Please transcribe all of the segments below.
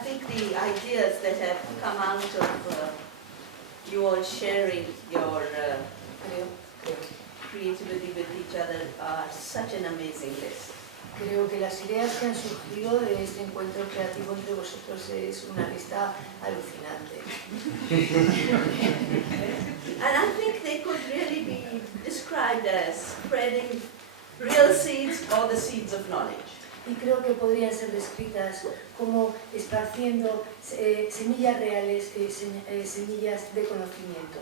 think the ideas that have come out of you all sharing your creativity with each other are such an amazing list. Creo que las ideas que han surgido de este encuentro creativo entre vosotros es una lista alucinante. And I think they could really be described as spreading real seeds or the seeds of knowledge. Y creo que podrían ser descritas como esparciendo semillas reales, semillas de conocimiento.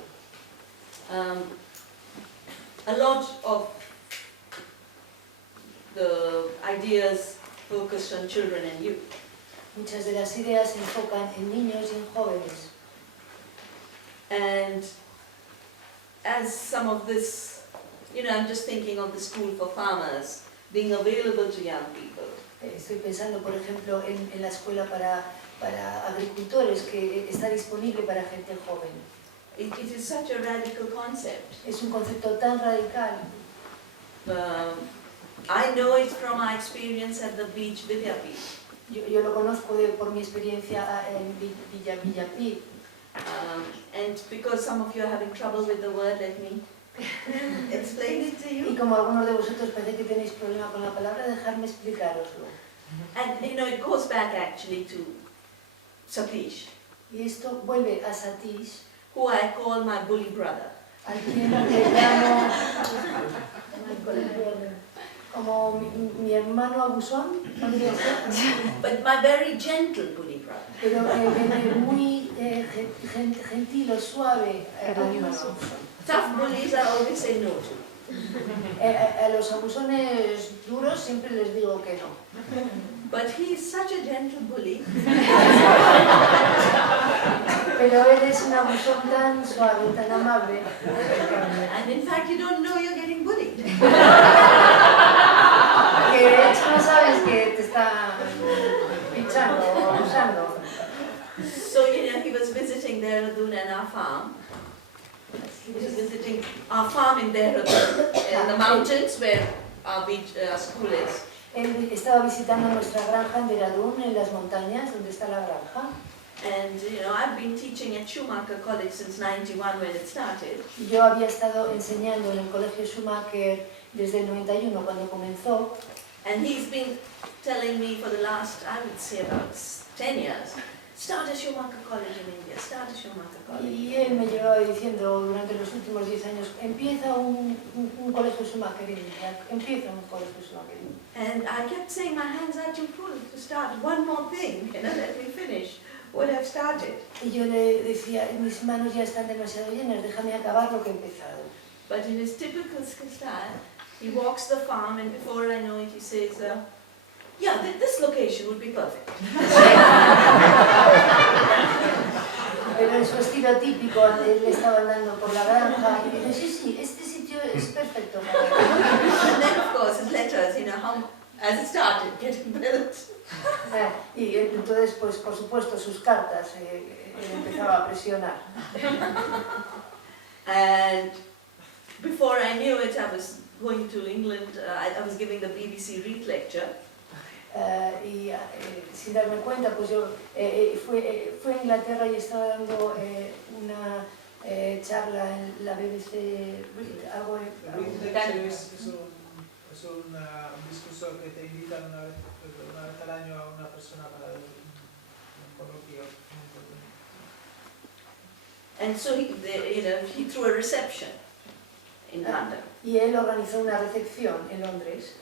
A lot of the ideas focused on children and youth. Muchas de las ideas se enfocan en niños y en jóvenes. And as some of this, I'm just thinking of the School for Farmers being available to young people. Estoy pensando, por ejemplo, en la escuela para agricultores, que está disponible para gente joven. It is such a radical concept. Es un concepto tan radical. I know it from my experience at the beach, Vidyapith. Yo lo conozco por mi experiencia en Vidyapith. And because some of you are having trouble with the word, let me explain it to you. Y como algunos de vosotros parece que tenéis problema con la palabra, dejadme explicaroslo. And it goes back actually to Satish. Y esto vuelve a Satish, who I call my bully brother. Al quien le llamo como mi hermano abusón, podría ser. But my very gentle bully brother. Pero muy gentil o suave hermano abusón. Tough bullies I always say no to. A los abusones duros siempre les digo que no. But he is such a gentle bully. Pero él es un abusón tan suave, tan amable. And in fact, you don't know you're getting bullied. Que de hecho no sabes que te está pinchando o abusando. So, he was visiting Dehradun and our farm. He was visiting our farm in Dehradun, in the mountains where our beach, school is. Él estaba visitando nuestra granja en Dehradun, en las montañas, donde está la granja. And, I've been teaching at Schumacher College since '91 when it started. Yo había estado enseñando en el colegio Schumacher desde el 91 cuando comenzó. And he's been telling me for the last, I would say about 10 years, start a Schumacher College in India, start a Schumacher College. Y él me llevaba diciendo durante los últimos 10 años, empieza un colegio Schumacher en India, empieza un colegio Schumacher en India. And I kept saying my hands are too full to start one more thing, let me finish what I've started. Y yo le decía, mis manos ya están demasiado llenas, déjame acabar lo que he empezado. But in his typical style, he walks the farm and before I know it he says, yeah, this location would be perfect. Pero en su estilo típico, él estaba andando por la granja y dice, sí, este sitio es perfecto. And then of course his letters, how, as it started getting built. Y entonces, pues por supuesto, sus cartas, él empezaba a presionar. And before I knew it, I was going to England, I was giving the BBC Read lecture. Y sin darme cuenta, pues yo fui a Inglaterra y estaba dando una charla en la BBC, algo es un discurso que te invitan una vez al año a una persona para un coloquio. And so he threw a reception in London. Y él organizó una recepción en Londres.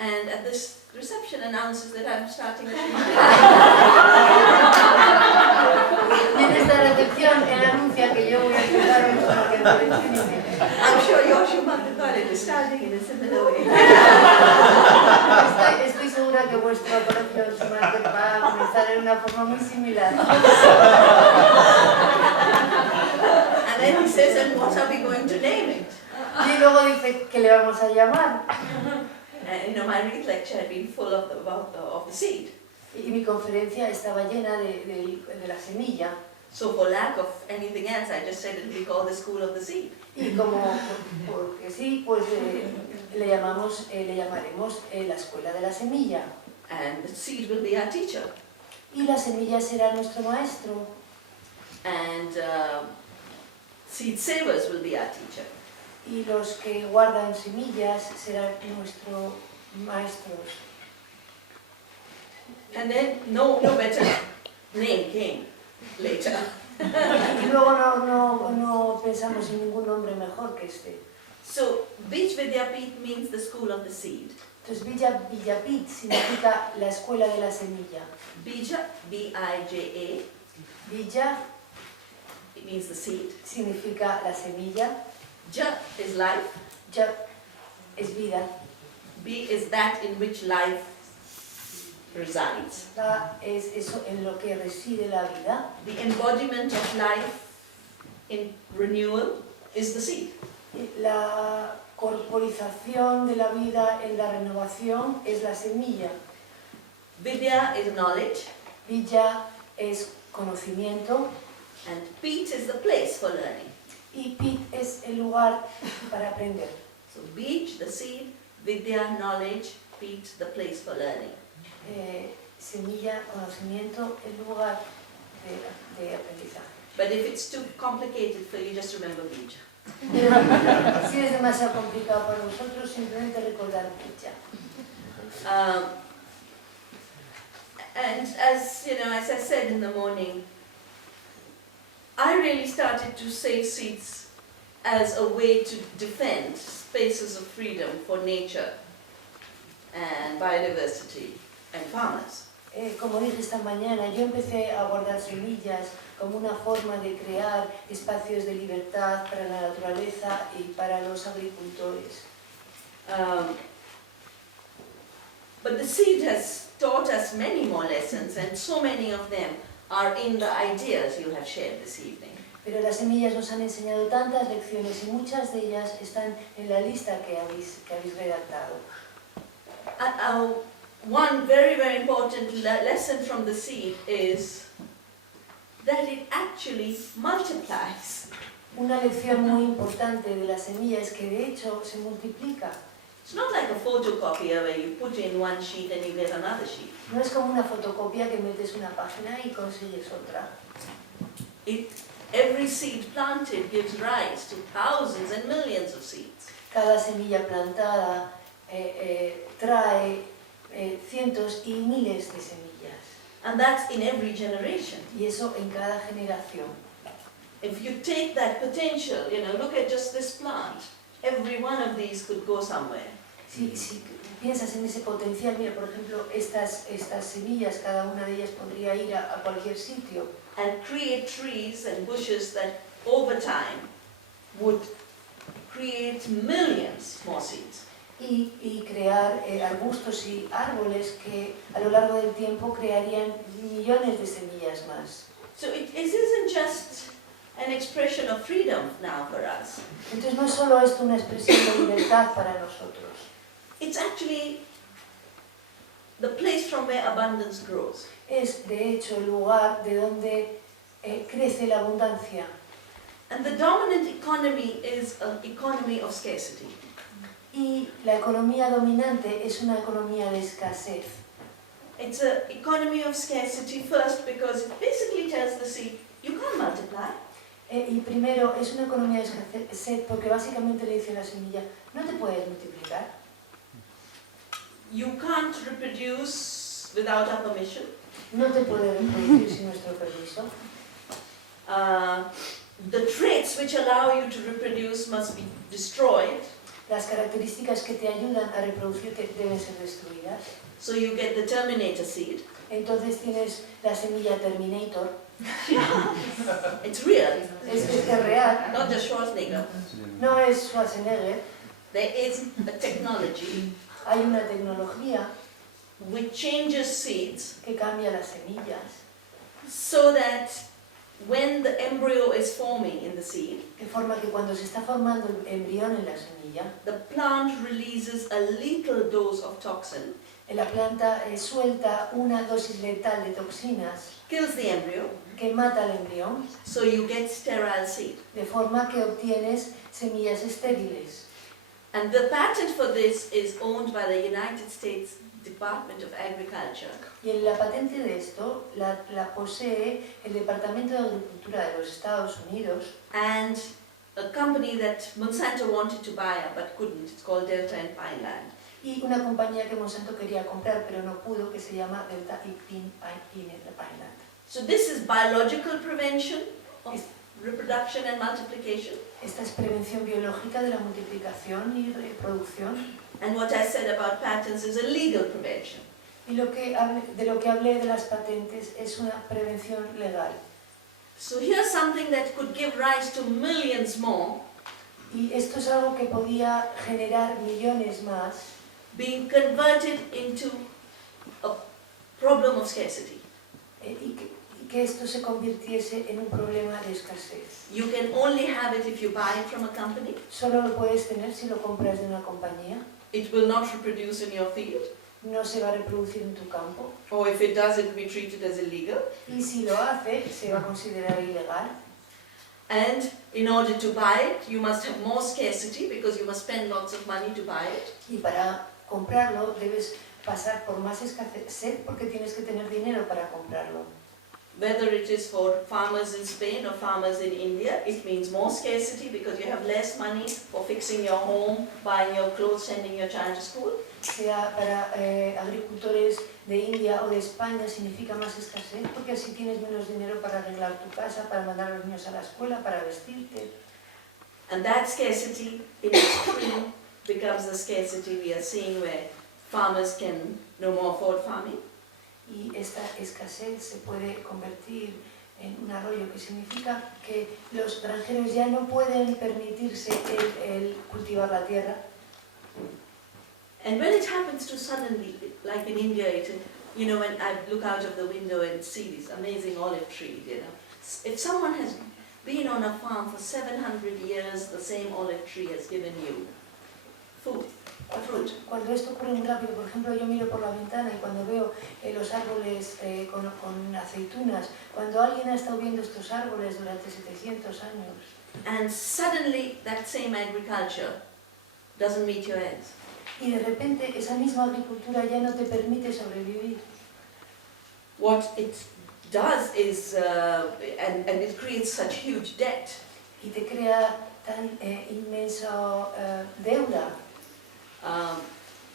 And at this reception announces that I'm starting a Y en esta recepción él anuncia que yo voy a empezar un Schumacher College en India. I'm sure your Schumacher College is starting in a similar way. Estoy segura que vuestro colegio Schumacher va a comenzar en una forma muy similar. And then he says, and what are we going to name it? Y luego dice, ¿qué le vamos a llamar? And my read lecture had been full of the seed. Y mi conferencia estaba llena de la semilla. So for lack of anything else, I just said it would be called the School of the Seed. Y como, porque sí, pues le llamaremos la escuela de la semilla. And the seed will be our teacher. Y la semilla será nuestro maestro. And seed savers will be our teacher. Y los que guardan semillas serán nuestros maestros. And then no better name came later. Y luego no pensamos en ningún nombre mejor que este. So Bij Vidyapith means the school of the seed. Entonces Vidyapith significa la escuela de la semilla. Bija, B-I-J-A, Vidya it means the seed. significa la semilla. Ja is life. Ya es vida. B is that in which life resides. La es eso en lo que reside la vida. The embodiment of life in renewal is the seed. La corporización de la vida en la renovación es la semilla. Vidya is knowledge, Vidya es conocimiento and Pit is the place for learning. y Pit es el lugar para aprender. So Bij, the seed, Vidya, knowledge, Pit, the place for learning. Semilla, conocimiento, el lugar de aprendizaje. But if it's too complicated for you, just remember Bij. Si es demasiado complicado para vosotros, simplemente recordar Vidya. And as you know, as I said in the morning, I really started to save seeds as a way to defend spaces of freedom for nature and biodiversity and farmers. Como dije esta mañana, yo empecé a guardar semillas como una forma de crear espacios de libertad para la naturaleza y para los agricultores. But the seed has taught us many more lessons, and so many of them are in the ideas you have shared this evening. Pero las semillas nos han enseñado tantas lecciones y muchas de ellas están en la lista que habéis redactado. One very, very important lesson from the seed is that it actually multiplies. Una lección muy importante de la semilla es que de hecho se multiplica. It's not like a photocopier where you put in one sheet and you get another sheet. No es como una fotocopia que metes una página y consigues otra. Every seed planted gives rise to thousands and millions of seeds. Cada semilla plantada trae cientos y miles de semillas. And that's in every generation. Y eso en cada generación. If you take that potential, look at just this plant. Every one of these could go somewhere. Si piensas en ese potencial, mira, por ejemplo, estas semillas, cada una de ellas podría ir a cualquier sitio. And create trees and bushes that over time would create millions more seeds. Y crear arbustos y árboles que a lo largo del tiempo crearían millones de semillas más. So it isn't just an expression of freedom now for us. Entonces no es solo esto una expresión de libertad para nosotros. It's actually the place from where abundance grows. Es de hecho el lugar de donde crece la abundancia. And the dominant economy is an economy of scarcity. Y la economía dominante es una economía de escasez. It's an economy of scarcity first because it basically tells the seed, you can't multiply. Y primero es una economía de escasez porque básicamente le dice a la semilla, no te puedes multiplicar. You can't reproduce without our permission. No te puedes reproducir sin nuestro permiso. The traits which allow you to reproduce must be destroyed. Las características que te ayudan a reproducirte deben ser destruidas. So you get the terminator seed. Entonces tienes la semilla Terminator. It's real. Es real. Not just Schwarzenegger. No es Schwarzenegger. There is a technology Hay una tecnología which changes seeds que cambia las semillas. so that when the embryo is forming in the seed, De forma que cuando se está formando el embrión en la semilla, the plant releases a lethal dose of toxin, la planta suelta una dosis letal de toxinas kills the embryo, que mata al embrión, so you get sterile seed. de forma que obtienes semillas estériles. And the patent for this is owned by the United States Department of Agriculture, Y en la patente de esto la posee el Departamento de Agricultura de los Estados Unidos and a company that Monsanto wanted to buy but couldn't. It's called Delta and Pineland. y una compañía que Monsanto quería comprar pero no pudo, que se llama Delta y Pineland. So this is biological prevention of reproduction and multiplication. Esta es prevención biológica de la multiplicación y reproducción. And what I said about patents is a legal prevention. Y de lo que hablé de las patentes es una prevención legal. So here's something that could give rise to millions more, Y esto es algo que podía generar millones más, being converted into a problem of scarcity. y que esto se convirtiese en un problema de escasez. You can only have it if you buy it from a company. Solo lo puedes tener si lo compras de una compañía. It will not reproduce in your field, No se va a reproducir en tu campo. or if it does, it will be treated as illegal. Y si lo hace, se va a considerar ilegal. And in order to buy it, you must have more scarcity because you must spend lots of money to buy it. Y para comprarlo debes pasar por más escasez porque tienes que tener dinero para comprarlo. Whether it is for farmers in Spain or farmers in India, it means more scarcity because you have less money for fixing your home, buying your clothes, sending your child to school. Sea para agricultores de India o de España, significa más escasez porque así tienes menos dinero para arreglar tu casa, para mandar a los niños a la escuela, para vestirte. And that scarcity in extreme becomes the scarcity we are seeing where farmers can no more afford farming. Y esta escasez se puede convertir en un arroyo, que significa que los granjeros ya no pueden permitirse el cultivar la tierra. And when it happens to suddenly, like in India, when I look out of the window and see these amazing olive trees, if someone has been on a farm for 700 years, the same olive tree has given you food, fruit. Cuando esto ocurre muy rápido, por ejemplo, yo miro por la ventana y cuando veo los árboles con aceitunas, cuando alguien ha estado viendo estos árboles durante 700 años, And suddenly that same agriculture doesn't meet your ends. y de repente esa misma agricultura ya no te permite sobrevivir. What it does is, and it creates such huge debt. Y te crea tan inmensa deuda.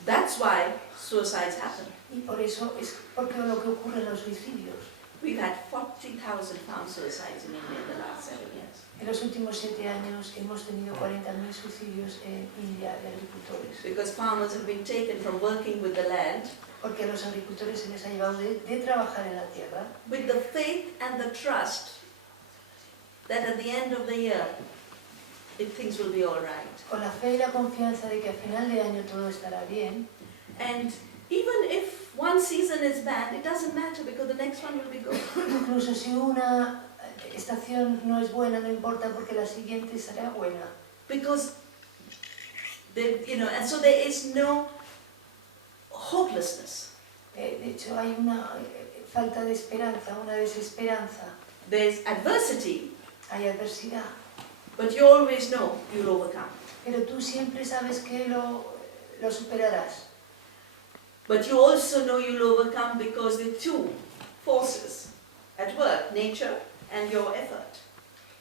That's why suicides happen. Y por eso es porque lo que ocurre en los suicidios. We've had 40,000 farm suicides in India in the last 7 years. En los últimos 7 años hemos tenido 40.000 suicidios en India de agricultores. Because farmers have been taken from working with the land Porque a los agricultores se les ha llevado de trabajar en la tierra with the faith and the trust that at the end of the year, things will be all right. con la fe y la confianza de que al final de año todo estará bien. And even if one season is bad, it doesn't matter because the next one will be good. Incluso si una estación no es buena, no importa porque la siguiente será buena. Because, and so there is no hopelessness. De hecho, hay una falta de esperanza, una desesperanza. There's adversity, Hay adversidad, but you always know you'll overcome. pero tú siempre sabes que lo superarás. But you also know you'll overcome because the two forces at work, nature and your effort.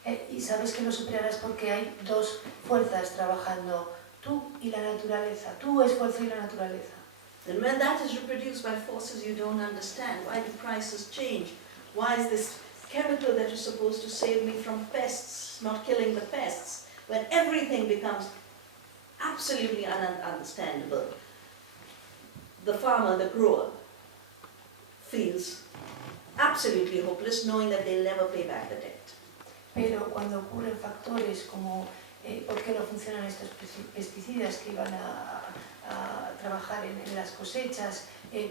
Y sabes que lo superarás porque hay dos fuerzas trabajando, tú y la naturaleza, tu esfuerzo y la naturaleza. And when that is reproduced by forces you don't understand, why do prices change? Why is this chemical that is supposed to save me from pests not killing the pests? When everything becomes absolutely ununderstandable, the farmer, the grower, feels absolutely hopeless knowing that they'll never pay back the debt. Pero cuando ocurren factores como por qué no funcionan estos pesticidas que iban a trabajar en las cosechas,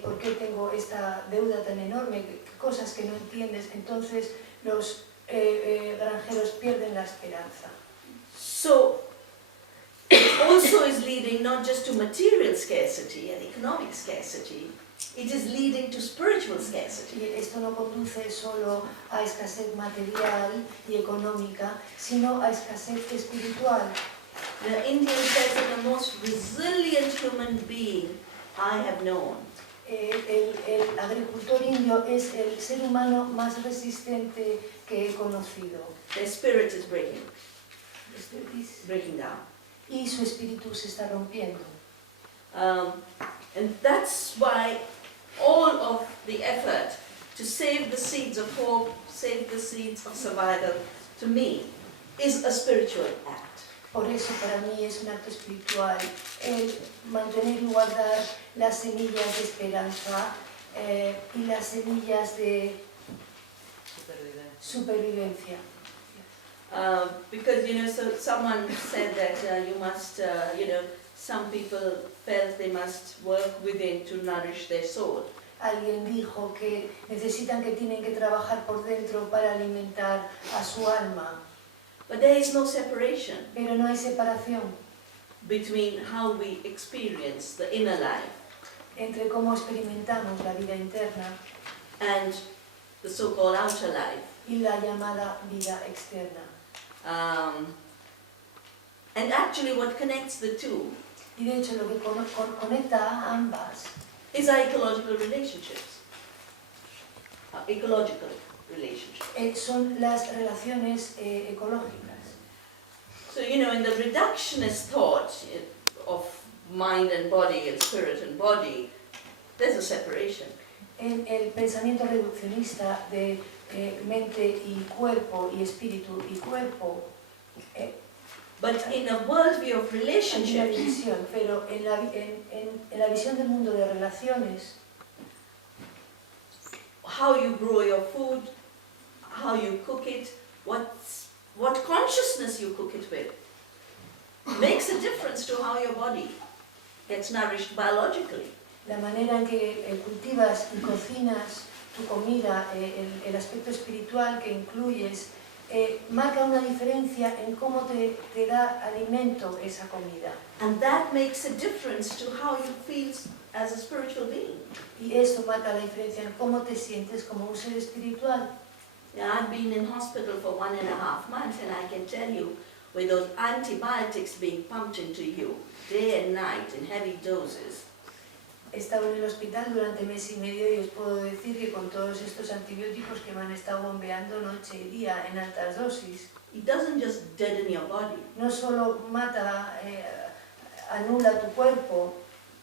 por qué tengo esta deuda tan enorme, cosas que no entiendes, entonces los granjeros pierden la esperanza. So, it also is leading not just to material scarcity and economic scarcity, it is leading to spiritual scarcity. Y esto no conduce solo a escasez material y económica, sino a escasez espiritual. The Indian says that the most resilient human being I have known el agricultor indio es el ser humano más resistente que he conocido. Their spirit is breaking down. Y su espíritu se está rompiendo. And that's why all of the effort to save the seeds of hope, save the seeds of survival, to me, is a spiritual act. Por eso para mí es un acto espiritual el mantener y guardar las semillas de esperanza y las semillas de supervivencia. Because, so someone said that you must, some people felt they must work within to nourish their soul. Alguien dijo que necesitan que tienen que trabajar por dentro para alimentar a su alma. But there is no separation Pero no hay separación between how we experience the inner life entre cómo experimentamos la vida interna and the so-called outer life. y la llamada vida externa. And actually what connects the two Y de hecho lo que conecta a ambas is our ecological relationships. Ecological relationships. Son las relaciones ecológicas. So, in the reductionist thought of mind and body and spirit and body, there's a separation. En el pensamiento reduccionista de mente y cuerpo y espíritu y cuerpo, But in a worldview of hay una relationships, división, pero en la visión del mundo de relaciones, how you grow your food, how you cook it, what consciousness you cook it with, makes a difference to how your body gets nourished biologically. la manera en que cultivas y cocinas tu comida, el aspecto espiritual que incluyes, marca una diferencia en cómo te da alimento esa comida. And that makes a difference to how you feel as a spiritual being. Y eso marca la diferencia en cómo te sientes como un ser espiritual. Yeah, I've been in hospital for 1.5 months and I can tell you, with those antibiotics being pumped into you day and night in heavy doses, He estado en el hospital durante mes y medio y os puedo decir que con todos estos antibióticos que me han estado bombeando noche y día en altas dosis, it doesn't just deaden your body, no solo anula tu cuerpo,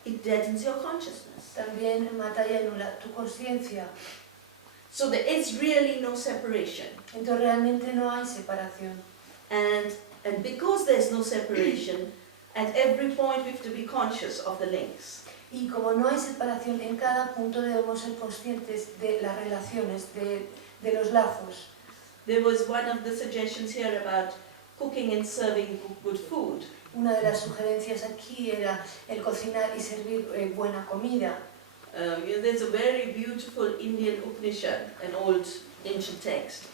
it deadens your consciousness. también mata y anula tu conciencia. So there is really no separation. Entonces realmente no hay separación. And because there's no separation, at every point we have to be conscious of the links. Y como no hay separación, en cada punto debemos ser conscientes de las relaciones, de los lazos. There was one of the suggestions here about cooking and serving good food. Una de las sugerencias aquí era el cocinar y servir buena comida. There's a very beautiful Indian Upanishad, an old ancient text.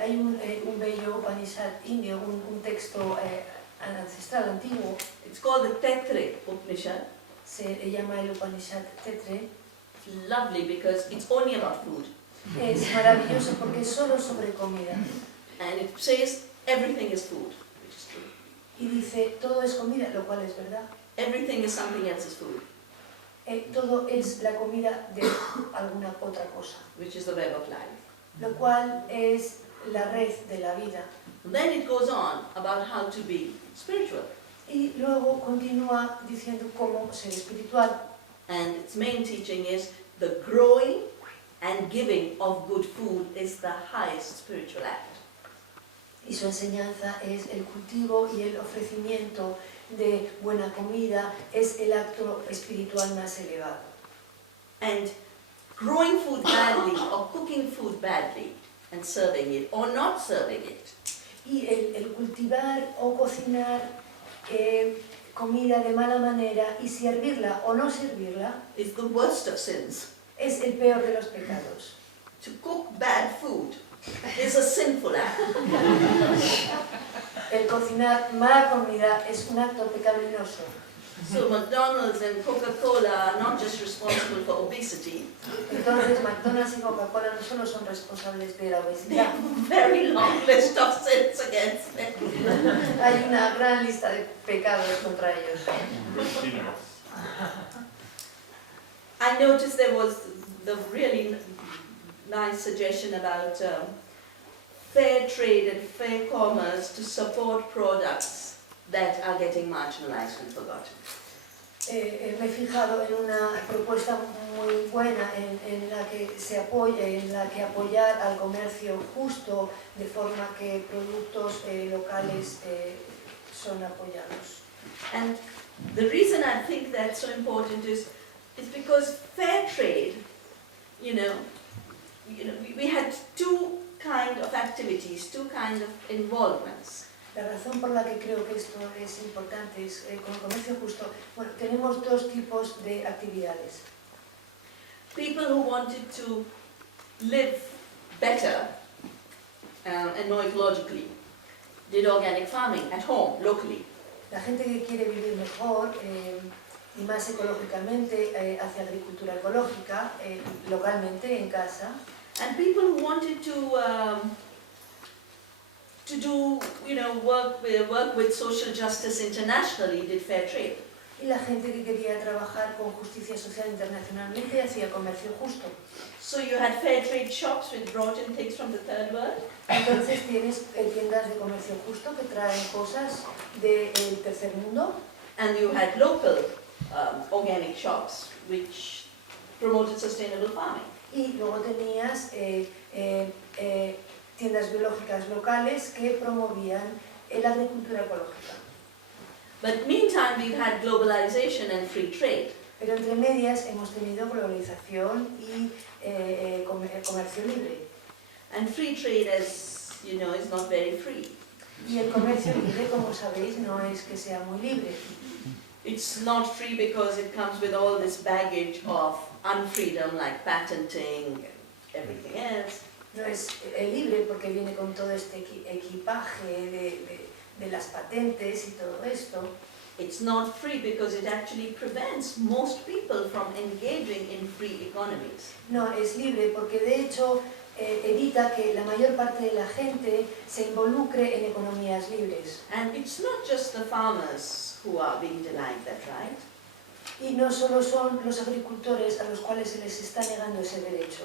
Hay un bello Upanishad indio, un texto ancestral antiguo, It's called the Tetre Upanishad. se llama el Upanishad Tetre. It's lovely because it's only about food. Es maravilloso porque es solo sobre comida. And it says everything is food, which is true. Y dice, todo es comida, lo cual es verdad. Everything is something else's food, Todo es la comida de alguna otra cosa, which is the web of life. lo cual es la red de la vida. Then it goes on about how to be spiritual. Y luego continúa diciendo cómo ser espiritual. And its main teaching is the growing and giving of good food is the highest spiritual act. Y su enseñanza es el cultivo y el ofrecimiento de buena comida es el acto espiritual más elevado. And growing food badly or cooking food badly and serving it or not serving it Y el cultivar o cocinar comida de mala manera y servirla o no servirla is the worst of sins. es el peor de los pecados. To cook bad food is a sinful act. El cocinar mala comida es un acto pecaminoso. So McDonald's and Coca-Cola are not just responsible for obesity. Entonces McDonald's y Coca-Cola no solo son responsables de la They obesidad. have a very long list of sins against them. Hay una gran lista de pecados contra ellos. I noticed there was the really nice suggestion about fair trade and fair commerce to support products that are getting marginalized and forgotten. Me he fijado en una propuesta muy buena en la que se apoya, en la que apoyar al comercio justo de forma que productos locales son apoyados. And the reason I think that's so important is because fair trade, we had two kind of activities, two kind of involvements. La razón por la que creo que esto es importante es con el comercio justo. Bueno, tenemos dos tipos de actividades. People who wanted to live better and more ecologically did organic farming at home, locally. La gente que quiere vivir mejor y más ecológicamente hace agricultura ecológica localmente en casa. And people who wanted to do, work with social justice internationally did fair trade. Y la gente que quería trabajar con justicia social internacionalmente hacía comercio justo. So you had fair trade shops which brought in things from the third world. Entonces tienes tiendas de comercio justo que traen cosas del tercer mundo. And you had local organic shops which promoted sustainable farming. Y luego tenías tiendas biológicas locales que promovían la agricultura ecológica. But meantime, we've had globalization and free trade. Pero entre medias hemos tenido globalización y comercio libre. And free trade, as you know, is not very free. Y el comercio libre, como sabéis, no es que sea muy libre. It's not free because it comes with all this baggage of unfreedom like patenting and everything else. No es libre porque viene con todo este equipaje de las patentes y todo esto. It's not free because it actually prevents most people from engaging in free economies. No, es libre porque de hecho evita que la mayor parte de la gente se involucre en economías libres. And it's not just the farmers who are being denied that right. Y no solo son los agricultores a los cuales se les está negando ese derecho.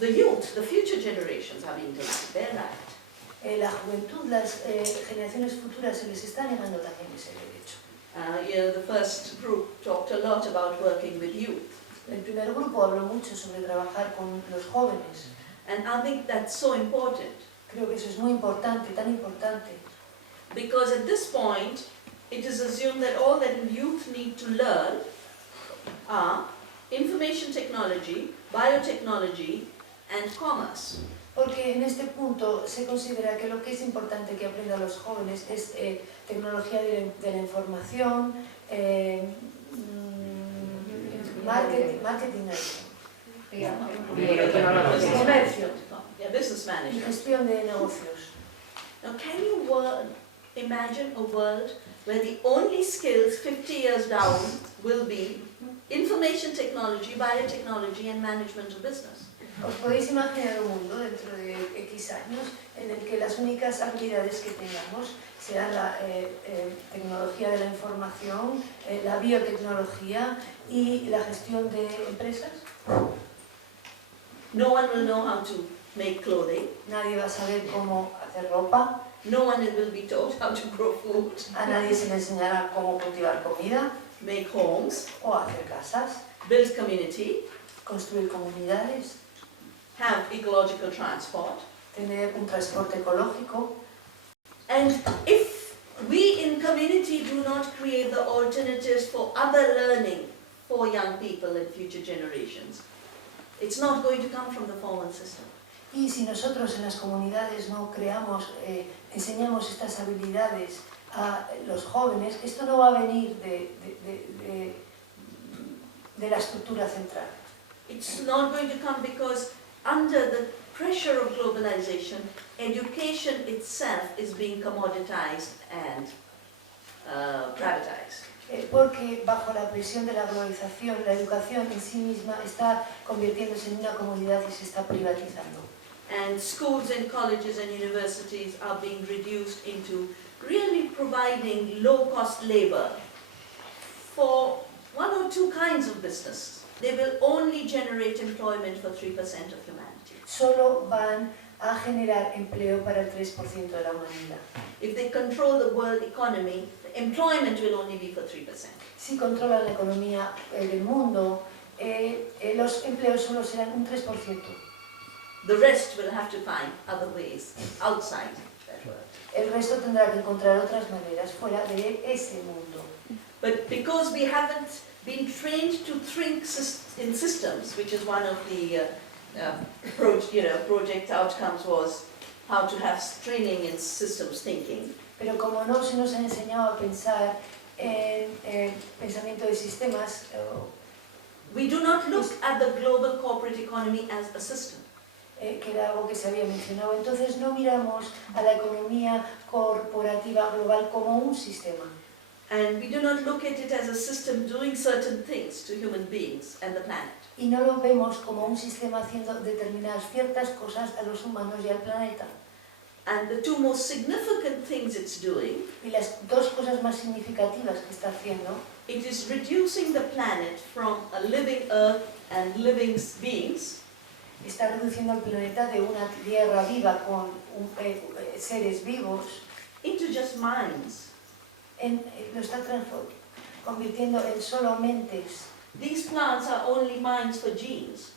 The youth, the future generations are being denied their right. La juventud, las generaciones futuras se les está negando también ese derecho. The first group talked a lot about working with youth. El primer grupo habló mucho sobre trabajar con los jóvenes. And I think that's so important. Creo que eso es muy importante, tan importante. Because at this point, it is assumed that all that youth need to learn are information technology, biotechnology, and commerce. Porque en este punto se considera que lo que es importante que aprendan los jóvenes es tecnología de la información, marketing, comercio Business y management. gestión de negocios. Now, can you imagine a world where the only skills 50 years down will be information technology, biotechnology, and management of business? ¿Os podéis imaginar un mundo dentro de X años en el que las únicas habilidades que tengamos sean la tecnología de la información, la biotecnología y la gestión de empresas? No one will know how to make clothing. Nadie va a saber cómo hacer ropa, No one will be taught how to grow food, a nadie se le enseñará cómo cultivar comida make homes, o hacer casas, build community, construir comunidades, have ecological transport. tener un transporte ecológico. And if we in community do not create the alternatives for other learning for young people and future generations, it's not going to come from the formal system. Y si nosotros en las comunidades no creamos, enseñamos estas habilidades a los jóvenes, esto no va a venir de la estructura central. It's not going to come because under the pressure of globalization, education itself is being commoditized and privatized. Porque bajo la presión de la globalización, la educación en sí misma está convirtiéndose en una comodidad y se está privatizando. And schools and colleges and universities are being reduced into really providing low-cost labor for one or two kinds of business. They will only generate employment for 3% of humanity. Solo van a generar empleo para el 3% de la humanidad. If they control the world economy, the employment will only be for 3%. Si controlan la economía del mundo, los empleos solo serán un 3%. The rest will have to find other ways outside that world. El resto tendrá que encontrar otras maneras fuera de ese mundo. But because we haven't been trained to think in systems, which is one of the project outcomes was how to have training in systems thinking. Pero como no se nos ha enseñado a pensar en pensamiento de sistemas, We do not look at the global corporate economy as a system. que era algo que se había mencionado, entonces no miramos a la economía corporativa global como un sistema. And we do not look at it as a system doing certain things to human beings and the planet. Y no lo vemos como un sistema haciendo determinadas ciertas cosas a los humanos y al planeta. And the two most significant things it's doing, Y las dos cosas más significativas que está haciendo, it is reducing the planet from a living earth and living beings está reduciendo el planeta de una tierra viva con seres vivos, into just minds. lo está convirtiendo en solo mentes. These plants are only mines for genes.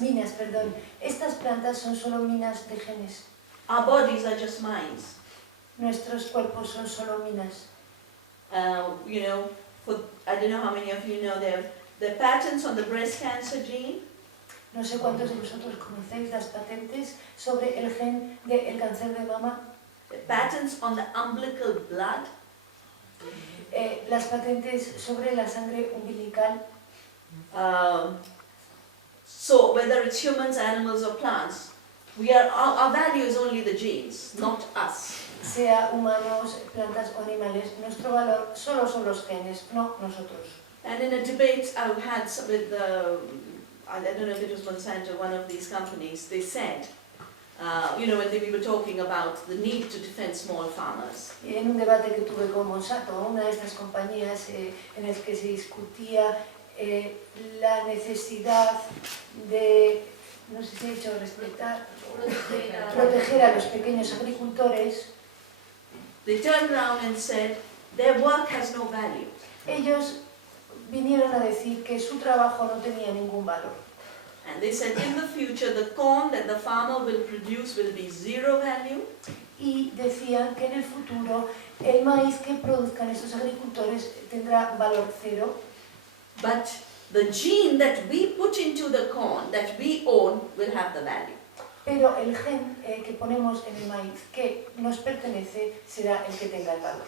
Minas, perdón. Estas plantas son solo minas de genes. Our bodies are just mines. Nuestros cuerpos son solo minas. I don't know how many of you know the patents on the breast cancer gene. No sé cuántos de vosotros conocéis las patentes sobre el gen del cáncer de mama. The patents on the umbilical blood. Las patentes sobre la sangre umbilical. So whether it's humans, animals or plants, our value is only the genes, not us. Sea humanos, plantas o animales, nuestro valor solo son los genes, no nosotros. And in a debate I had with I don't know if it was Monsanto, one of these companies, they said, when we were talking about the need to defend small farmers. Y en un debate que tuve con Monsanto, una de estas compañías en el que se discutía la necesidad de, no sé si he dicho respetar, proteger a los pequeños agricultores, they turned around and said their work has no value. Ellos vinieron a decir que su trabajo no tenía ningún valor. And they said in the future the corn that the farmer will produce will be zero value. Y decían que en el futuro el maíz que produzcan estos agricultores tendrá valor cero. But the gene that we put into the corn that we own will have the value. Pero el gen que ponemos en el maíz que nos pertenece será el que tenga el valor.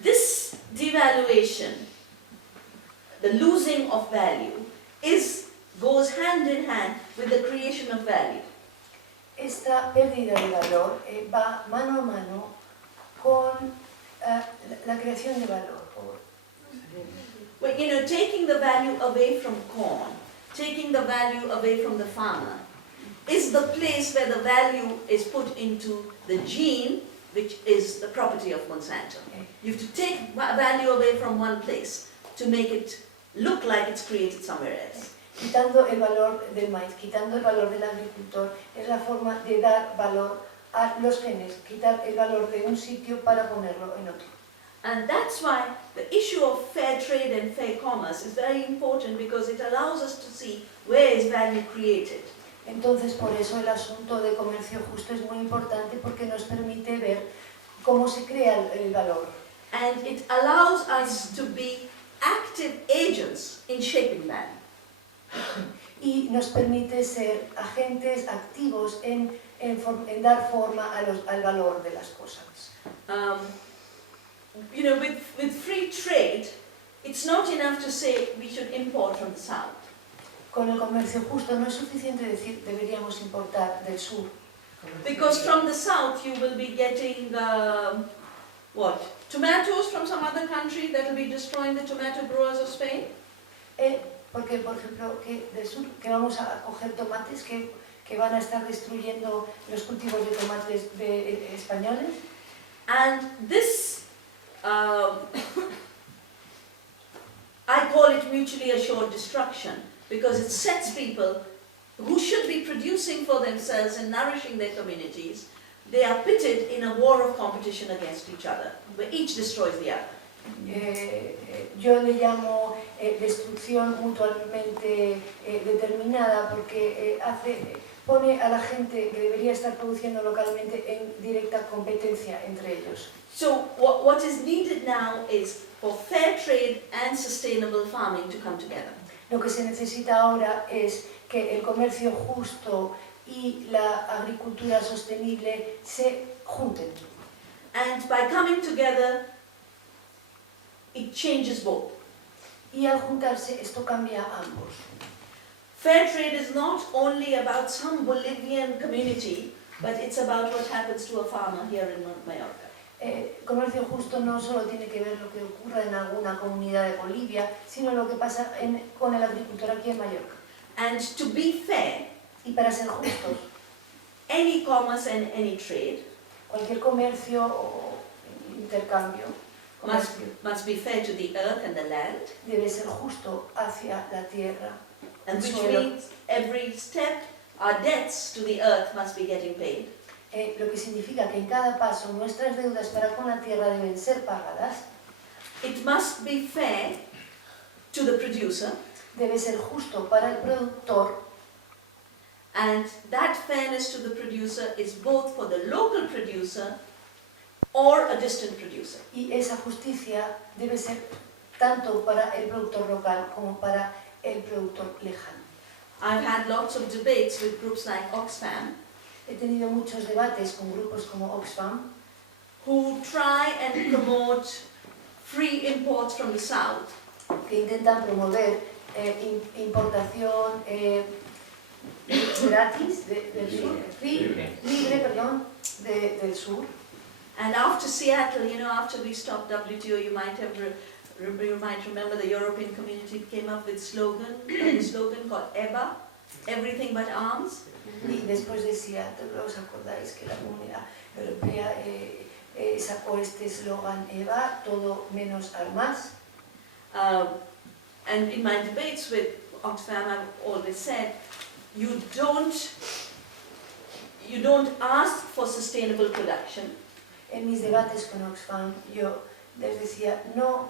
This devaluation, the losing of value, goes hand in hand with the creation of value. Esta pérdida de valor va mano a mano con la creación de valor. But taking the value away from corn, taking the value away from the farmer, is the place where the value is put into the gene, which is the property of Monsanto. You have to take value away from one place to make it look like it's created somewhere else. Quitando el valor del maíz, quitando el valor del agricultor, es la forma de dar valor a los genes, quitar el valor de un sitio para ponerlo en otro. And that's why the issue of fair trade and fair commerce is very important, because it allows us to see where is value created. Entonces, por eso el asunto de comercio justo es muy importante, porque nos permite ver cómo se crea el valor. And it allows us to be active agents in shaping value. Y nos permite ser agentes activos en dar forma al valor de las cosas. With free trade, it's not enough to say we should import from the south. Con el comercio justo no es suficiente decir deberíamos importar del sur. Because from the south you will be getting, tomatoes from some other country that will be destroying the tomato growers of Spain? Porque, por ejemplo, que del sur que vamos a coger tomates que van a estar destruyendo los cultivos de tomates españoles. And this I call it mutually assured destruction because it sets people who should be producing for themselves and nourishing their communities, they are pitted in a war of competition against each other, where each destroys the other. Yo le llamo destrucción mutuamente determinada porque pone a la gente que debería estar produciendo localmente en directa competencia entre ellos. So what is needed now is for fair trade and sustainable farming to come together. Lo que se necesita ahora es que el comercio justo y la agricultura sostenible se junten. And by coming together, it changes both. Y al juntarse esto cambia a ambos. Fair trade is not only about some Bolivian community, but it's about what happens to a farmer here in Mallorca. Comercio justo no solo tiene que ver lo que ocurra en alguna comunidad de Bolivia, sino lo que pasa con el agricultor aquí en Mallorca. And to be fair, Y para ser justos, any commerce and any trade cualquier comercio o intercambio must be fair to the earth and the land, debe ser justo hacia la tierra, and el which suelo. means every step our debts to the earth must be getting paid. Lo que significa que en cada paso nuestras deudas para con la tierra deben ser pagadas. It must be fair to the producer, Debe ser justo para el productor, and that fairness to the producer is both for the local producer or a distant producer. y esa justicia debe ser tanto para el productor local como para el productor lejano. I've had lots of debates with groups like Oxfam He tenido muchos debates con grupos como Oxfam who try and promote free imports from the south, que intentan promover importación gratis, libre, perdón, del sur. and after Seattle, after we stopped WTO, you might remember the European community came up with a slogan called EBA, everything but arms. Y después de Seattle, ¿os acordáis que la Comunidad Europea sacó este eslogan EBA, todo menos armas? And in my debates with Oxfam, I've always said, you don't ask for sustainable production. En mis debates con Oxfam, yo les decía, no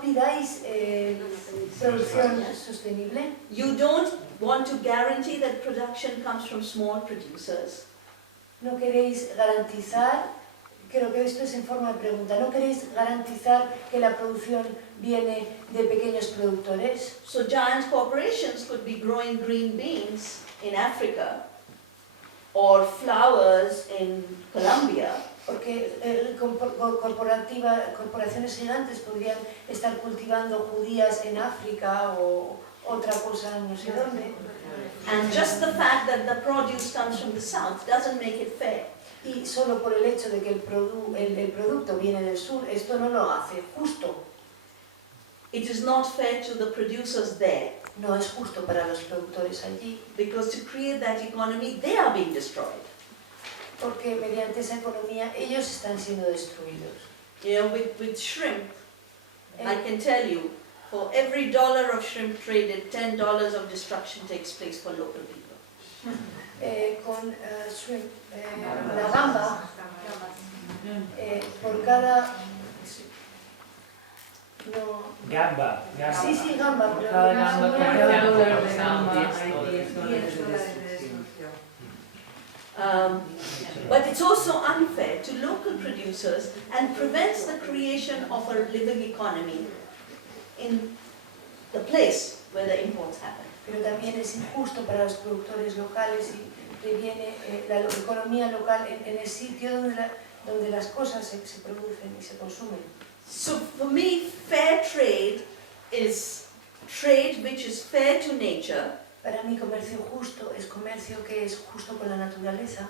pidáis producción sostenible. You don't want to guarantee that production comes from small producers. No queréis garantizar, creo que esto es en forma de pregunta, ¿no queréis garantizar que la producción viene de pequeños productores? So giant corporations could be growing green beans in Africa or flowers in Colombia. Porque corporaciones gigantes podrían estar cultivando judías en África o otra cosa no sé dónde. And just the fact that the produce comes from the south doesn't make it fair. Y solo por el hecho de que el producto viene del sur, esto no lo hace justo. It is not fair to the producers there, No es justo para los productores allí, because to create that economy, they are being destroyed. porque mediante esa economía ellos están siendo destruidos. With shrimp, I can tell you, for every $1 of shrimp traded, $10 of destruction takes place for local people. Con shrimp, la gamba, por cada... No, Gamba. sí, gamba, pero Cada gamba, no, cada no, dólar no, de gamba hay 10 dólares de destrucción. But it's also unfair to local producers and prevents the creation of a living economy in the place where the imports happen. Pero también es injusto para los productores locales y previene la economía local en el sitio donde las cosas se producen y se consumen. So for me, fair trade is trade which is fair to nature, Para mí comercio justo es comercio que es justo con la naturaleza,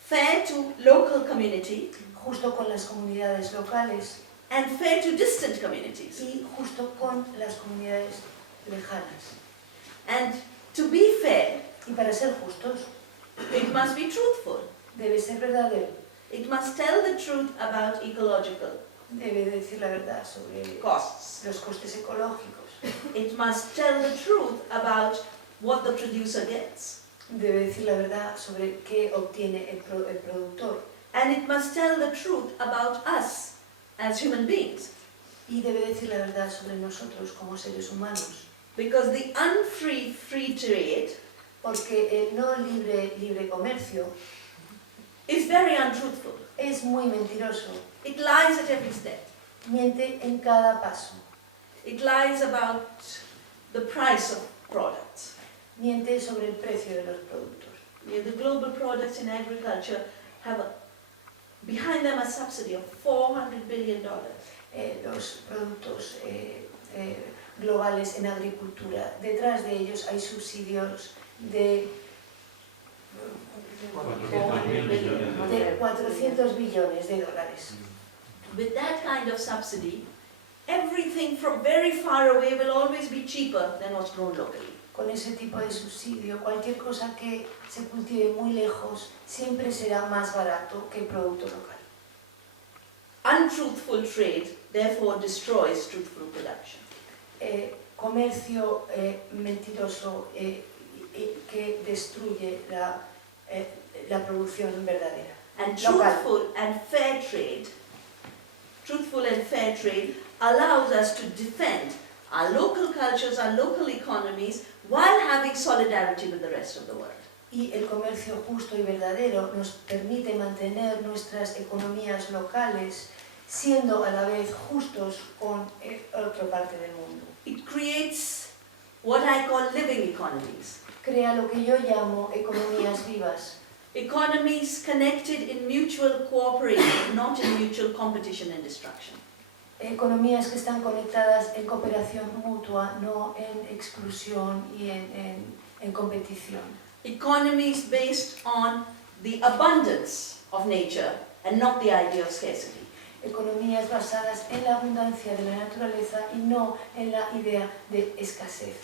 fair to local community, justo con las comunidades locales and fair to distant communities. y justo con las comunidades lejanas. And to be fair, Y para ser justos it must be truthful. debe ser verdadero. It must tell the truth about ecological debe decir la verdad sobre costs. los costes ecológicos. It must tell the truth about what the producer gets. Debe decir la verdad sobre qué obtiene el productor. And it must tell the truth about us as human beings. Y debe decir la verdad sobre nosotros como seres humanos. Because the unfree free trade Porque el no libre comercio is very untruthful. es muy mentiroso. It lies at every step. Miente en cada paso. It lies about the price of products. Miente sobre el precio de los productos. The global products in agriculture have behind them a subsidy of $400 billion. Los productos globales en agricultura, detrás de ellos hay subsidios de 400 billones de dólares. With that kind of subsidy, everything from very far away will always be cheaper than what's grown locally. Con ese tipo de subsidio, cualquier cosa que se cultive muy lejos siempre será más barato que el producto local. Untruthful trade, therefore, destroys truthful production. Comercio mentiroso que destruye la producción verdadera. And Local. truthful and fair trade allows us to defend our local cultures, our local economies, while having solidarity with the rest of the world. Y el comercio justo y verdadero nos permite mantener nuestras economías locales siendo a la vez justos con otra parte del mundo. It creates what I call living economies. Crea lo que yo llamo economías vivas. Economies connected in mutual cooperation, not in mutual competition and destruction. Economías que están conectadas en cooperación mutua, no en exclusión y en competición. Economies based on the abundance of nature and not the idea of scarcity. Economías basadas en la abundancia de la naturaleza y no en la idea de escasez.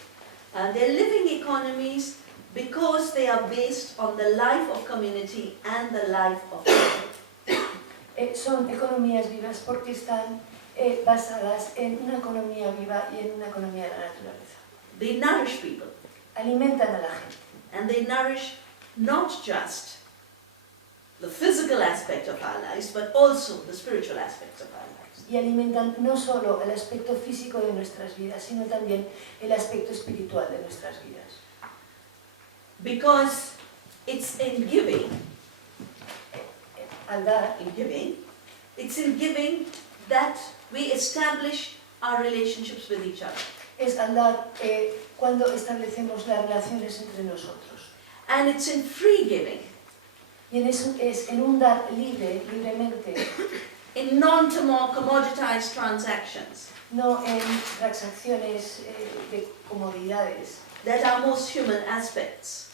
They're living economies because they are based on the life of community and the life of people. Son economías vivas porque están basadas en una economía viva y en una economía de la naturaleza. They nourish people, Alimentan a la gente. and they nourish not just the physical aspect of our lives, but also the spiritual aspects of our lives. Y alimentan no solo el aspecto físico de nuestras vidas, sino también el aspecto espiritual de nuestras vidas. Because it's in giving, Al dar, it's in giving that we establish our relationships with each other. es al dar cuando establecemos las relaciones entre nosotros. And it's in free giving, Y es en un dar libremente, in non-commoditized transactions, no en transacciones de comodidades, that our most human aspects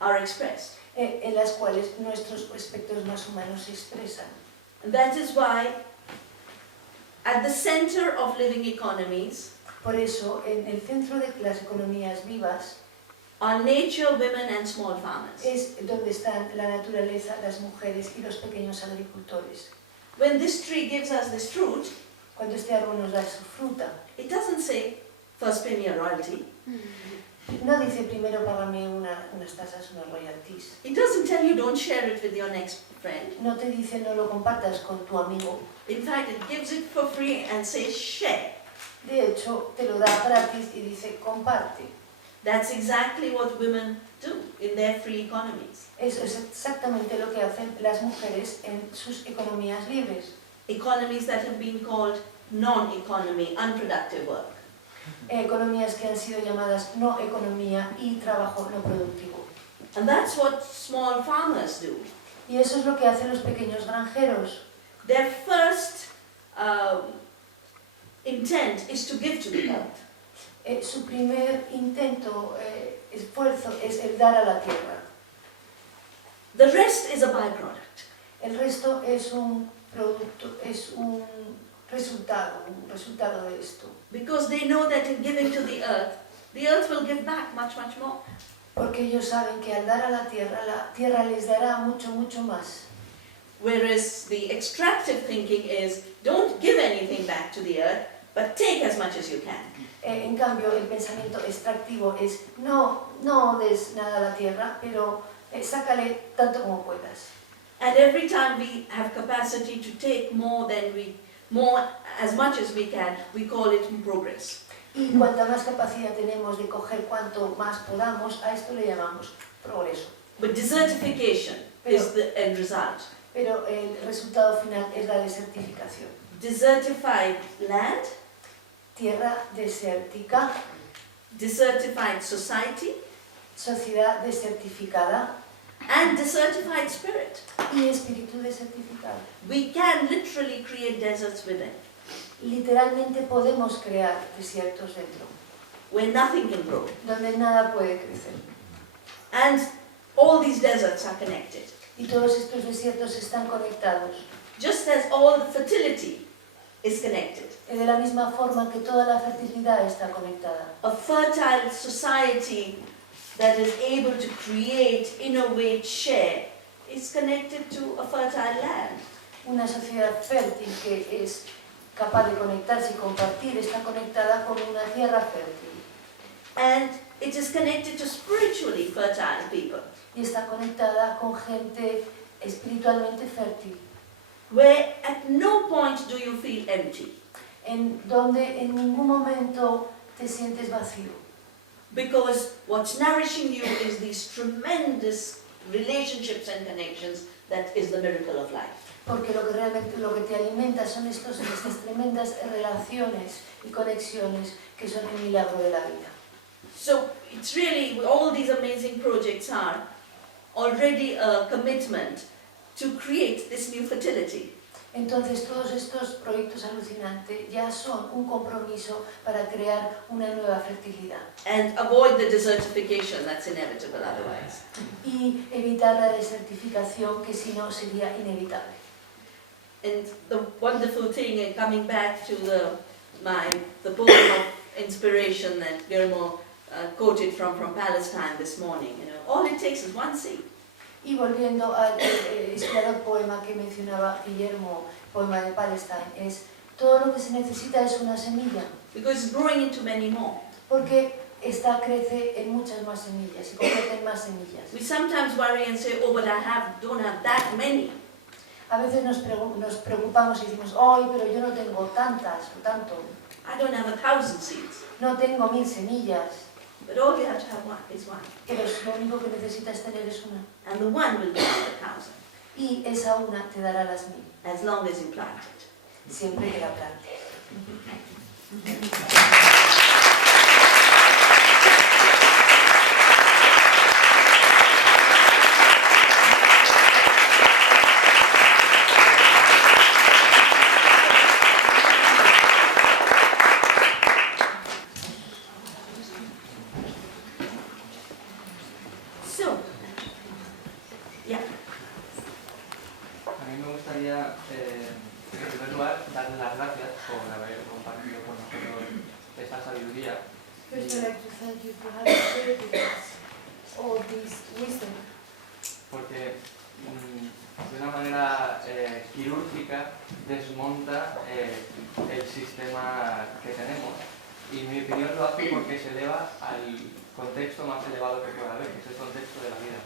are expressed. En las cuales nuestros aspectos más humanos se expresan. And that is why, at the center of living economies, Por eso, en el centro de las economías vivas are nature, women, and small farmers. es donde están la naturaleza, las mujeres y los pequeños agricultores. When this tree gives us this fruit, Cuando este árbol nos da su fruta, it doesn't say, first pay me a royalty. no dice primero págame unas tasas, unas royalties. It doesn't tell you don't share it with your next friend. No te dice no lo compartas con tu amigo. In fact, it gives it for free and says share. De hecho, te lo da gratis y dice comparte. That's exactly what women do in their free economies. Eso es exactamente lo que hacen las mujeres en sus economías libres. Economies that have been called non-economy, unproductive work. Economías que han sido llamadas no economía y trabajo no productivo. And that's what small farmers do. Y eso es lo que hacen los pequeños granjeros. Their first intent is to give to the earth. Su primer intento, esfuerzo, es el dar a la tierra. The rest is a byproduct. El resto es un producto, es un resultado de esto. Because they know that in giving to the earth will give back much, much more. Porque ellos saben que al dar a la tierra les dará mucho, mucho más. Whereas the extractive thinking is, don't give anything back to the earth, but take as much as you can. En cambio, el pensamiento extractivo es no des nada a la tierra, pero sácale tanto como puedas. And every time we have capacity to take more, as much as we can, we call it progress. Y cuanta más capacidad tenemos de coger cuanto más podamos, a esto le llamamos progreso. But desertification is the end result. Pero el resultado final es la desertificación. Desertified land, Tierra desértica, desertified society, sociedad desertificada and desertified spirit. y espíritu desertificado. We can literally create deserts within, Literalmente podemos crear desiertos dentro, where nothing can grow. donde nada puede crecer. And all these deserts are connected. Y todos estos desiertos están conectados. Just as all fertility is connected. De la misma forma que toda la fertilidad está conectada. A fertile society that is able to create, innovate, share is connected to a fertile land. Una sociedad fértil que es capaz de conectarse y compartir está conectada con una tierra fértil. And it is connected to spiritually fertile people, Y está conectada con gente espiritualmente fértil, where at no point do you feel empty, en donde en ningún momento te sientes vacío. because what's nourishing you is these tremendous relationships and connections that is the miracle of life. Porque lo que te alimenta son estas tremendas relaciones y conexiones que son el milagro de la vida. So it's really, all these amazing projects are already a commitment to create this new fertility. Entonces todos estos proyectos alucinantes ya son un compromiso para crear una nueva fertilidad And avoid the desertification that's inevitable otherwise. y evitar la desertificación que si no sería inevitable. And the wonderful thing, and coming back to the poem of inspiration that Guillermo quoted from Palestine this morning, all it takes is one seed. Y volviendo al inspirador poema que mencionaba Guillermo, poema de Palestine, es todo lo que se necesita es una semilla, Because it's growing into many more. porque esta crece en muchas más semillas y convierte en más semillas. We sometimes worry and say, oh, but don't have that many. A veces nos preocupamos y decimos, ¡ay, pero yo no tengo tantas o tanto! I don't have 1,000 seeds. No tengo 1000 semillas, But all you have to have is one. pero lo único que necesitas tener es una. And the one will give you 1,000, Y esa una te dará las 1000, as long as you plant it. siempre que la plantes. So, yeah. A mí me gustaría, en primer lugar, darle las gracias por haber compartido con nosotros esta sabiduría. First, I'd like to thank you for having shared with us all this wisdom. Porque de una manera quirúrgica desmonta el sistema que tenemos, y en mi opinión lo hace porque se eleva al contexto más elevado que pueda haber, que es el contexto de la vida.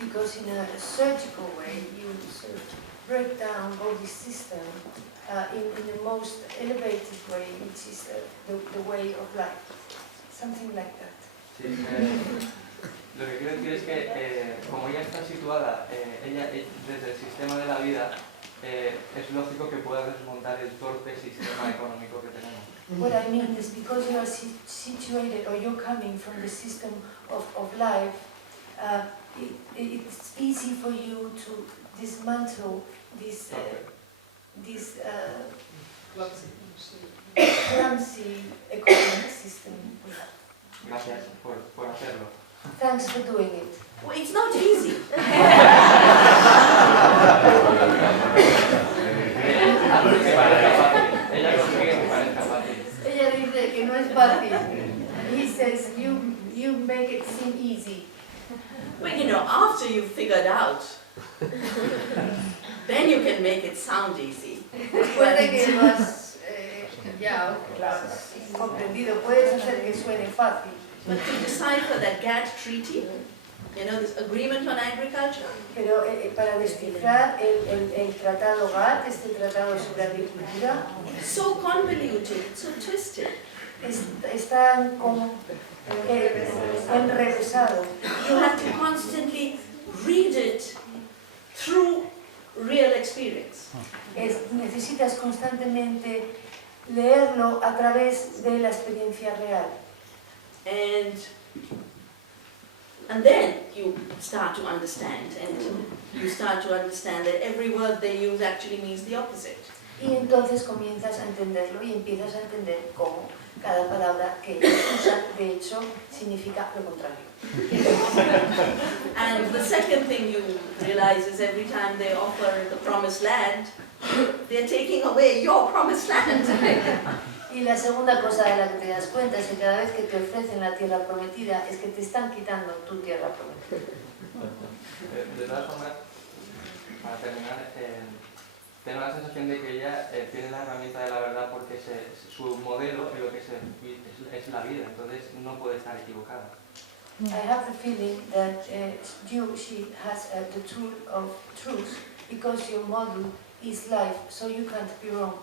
Because in a surgical way, you sort of break down all this system in the most elevated way, which is the way of life. Something like that. Sí, lo que quiero decir es que como ella está situada desde el sistema de la vida, es lógico que pueda desmontar el torpe sistema económico que tenemos. What I mean is because you are situated or you're coming from the system of life, it's easy for you to dismantle this clumsy economic system. Gracias por hacerlo. Thanks for doing it. Well, it's not easy. Ella consigue que parezca fácil. Ella dice que no es fácil. He says you make it seem easy. Well, after you've figured out then you can make it sound easy. Después de que lo has comprendido, puedes hacer que suene fácil. But to decipher that GATT treaty, you know, this agreement on agriculture, Pero para descifrar el tratado GATT, este tratado sobre agricultura, so convoluted, so twisted. Está como enrevesado. You have to constantly read it through real experience. Necesitas constantemente leerlo a través de la experiencia real. And then you start to understand, and you start to understand that every word they use actually means the opposite. Y entonces comienzas a entenderlo y empiezas a entender cómo cada palabra que ellos usan, de hecho, significa lo contrario. And the second thing you realize is every time they offer the promised land, they're taking away your promised land. Y la segunda cosa de la que te das cuenta es que cada vez que te ofrecen la tierra prometida es que te están quitando tu tierra prometida. De todas formas, para terminar, tengo la sensación de que ella tiene la herramienta de la verdad porque su modelo es lo que es la vida, entonces no puede estar equivocada. I have the feeling that she has the tool of truth because your model is life, so you can't be wrong.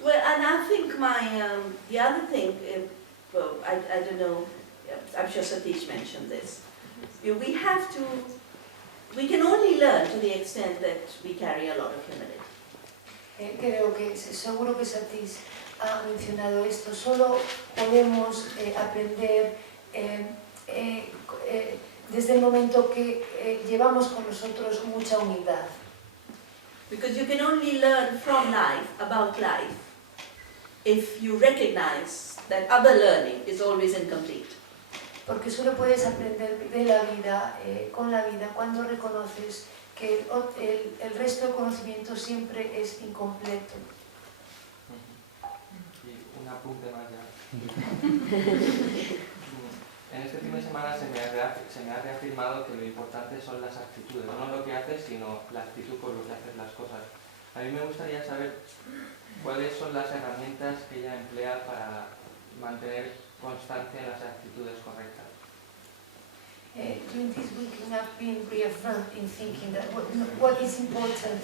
Well, and I think the other thing, well, I don't know, I'm sure Satish mentioned this. We can only learn to the extent that we carry a lot of humility. Creo que seguro que Satish ha mencionado esto. Solo podemos aprender desde el momento que llevamos con nosotros mucha humildad. Because you can only learn from life, about life, if you recognize that other learning is always incomplete. Porque solo puedes aprender de la vida, con la vida, cuando reconoces que el resto del conocimiento siempre es incompleto. Y un apunte más ya. En este fin de semana se me ha reafirmado que lo importante son las actitudes, no lo que haces, sino la actitud con lo que haces las cosas. A mí me gustaría saber cuáles son las herramientas que ella emplea para mantener constancia en las actitudes correctas. During this week you have been reaffirmed in thinking that what is important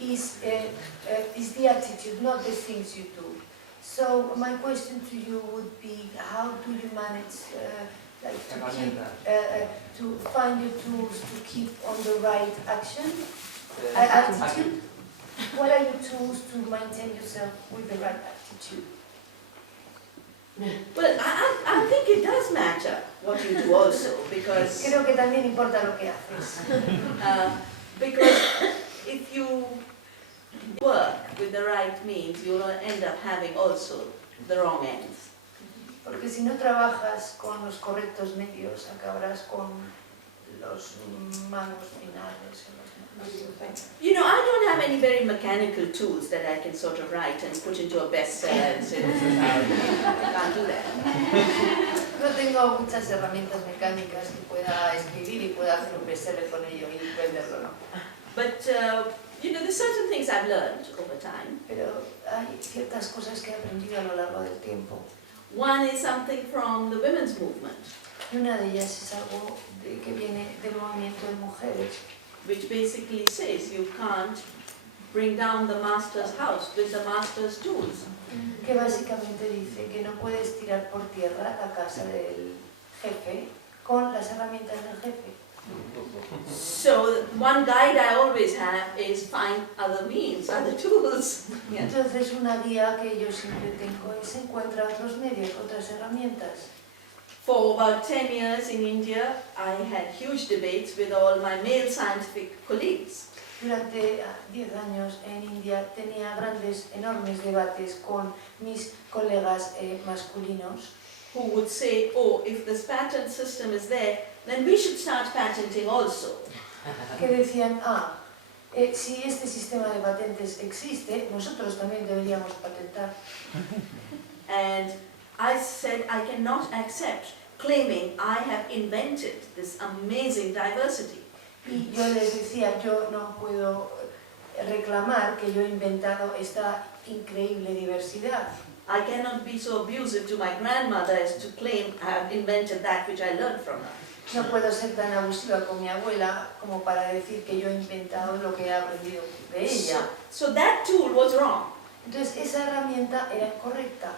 is the attitude, not the things you do. So my question to you would be, how do you manage to find your tools to keep on the right action, attitude? What are your tools to maintain yourself with the right attitude? Well, I think it does matter what you do also, because Creo que también importa lo que haces. because if you work with the right means, you will end up having also the wrong ends. Porque si no trabajas con los correctos medios, acabarás con los malos finales. You know, I don't have any very mechanical tools that I can sort of write and put into a bestseller and say, this is how I can't do that. No tengo muchas herramientas mecánicas que pueda escribir y pueda hacer un bestseller con ello y venderlo, ¿no? But, you know, there's certain things I've learned over time. Pero hay ciertas cosas que he aprendido a lo largo del tiempo. One is something from the women's movement, Y una de ellas es algo que viene del movimiento de mujeres, which basically says you can't bring down the master's house with the master's tools. que básicamente dice que no puedes tirar por tierra la casa del jefe con las herramientas del jefe. So one guide I always have is find other means, other tools. Yeah. Entonces una guía que yo siempre tengo es encuentra otros medios, otras herramientas. For about 10 years in India, I had huge debates with all my male scientific colleagues. Durante 10 años en India tenía grandes, enormes debates con mis colegas masculinos Who would say, oh, if this patent system is there, then we should start patenting also. que decían, si este sistema de patentes existe, nosotros también deberíamos patentar. And I said I cannot accept claiming I have invented this amazing diversity. Y yo les decía, yo no puedo reclamar que yo he inventado esta increíble diversidad. I cannot be so abusive to my grandmother as to claim I have invented that which I learned from her. No puedo ser tan abusiva con mi abuela como para decir que yo he inventado lo que he aprendido de ella. So that tool was wrong. Entonces esa herramienta era incorrecta.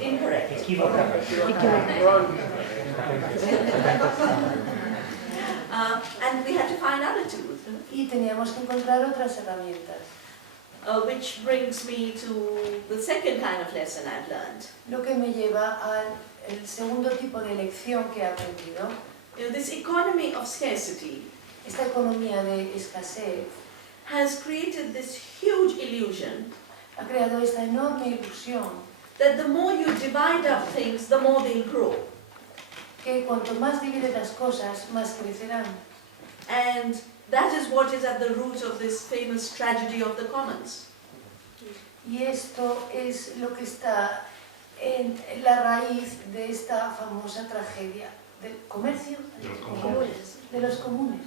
Incorrect. And we had to find other tools. Y teníamos que encontrar otras herramientas. Which brings me to the second kind of lesson I've learned. Lo que me lleva al segundo tipo de lección que he aprendido. You know, this economy of scarcity Esta economía de escasez has created this huge illusion ha creado esta enorme ilusión that the more you divide up things, the more they'll grow. que cuanto más divides las cosas, más crecerán. And that is what is at the root of this famous tragedy of the commons. Y esto es lo que está en la raíz de esta famosa tragedia del comercio, de los comunes.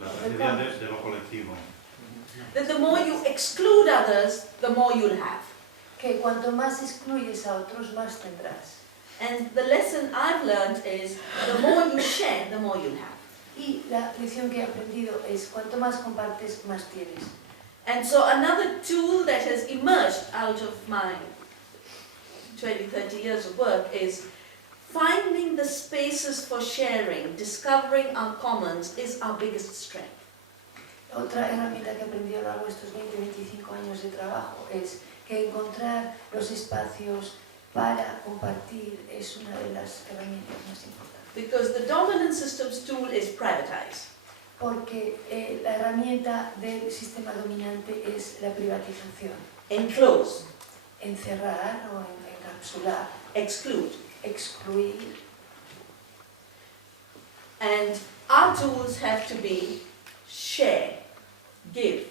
La tragedia de lo colectivo. That the more you exclude others, the more you'll have. Que cuanto más excluyes a otros, más tendrás. And the lesson I've learned is the more you share, the more you'll have. Y la lección que he aprendido es cuanto más compartes, más tienes. And so another tool that has emerged out of my 20, 30 years of work is finding the spaces for sharing, discovering our commons is our biggest strength. Otra herramienta que he aprendido a lo largo de estos 20-25 años de trabajo es que encontrar los espacios para compartir es una de las herramientas más importantes. Because the dominant systems tool is privatize. Porque la herramienta del sistema dominante es la privatización. Enclose, Encerrar o encapsular, exclude. excluir. And our tools have to be share, give,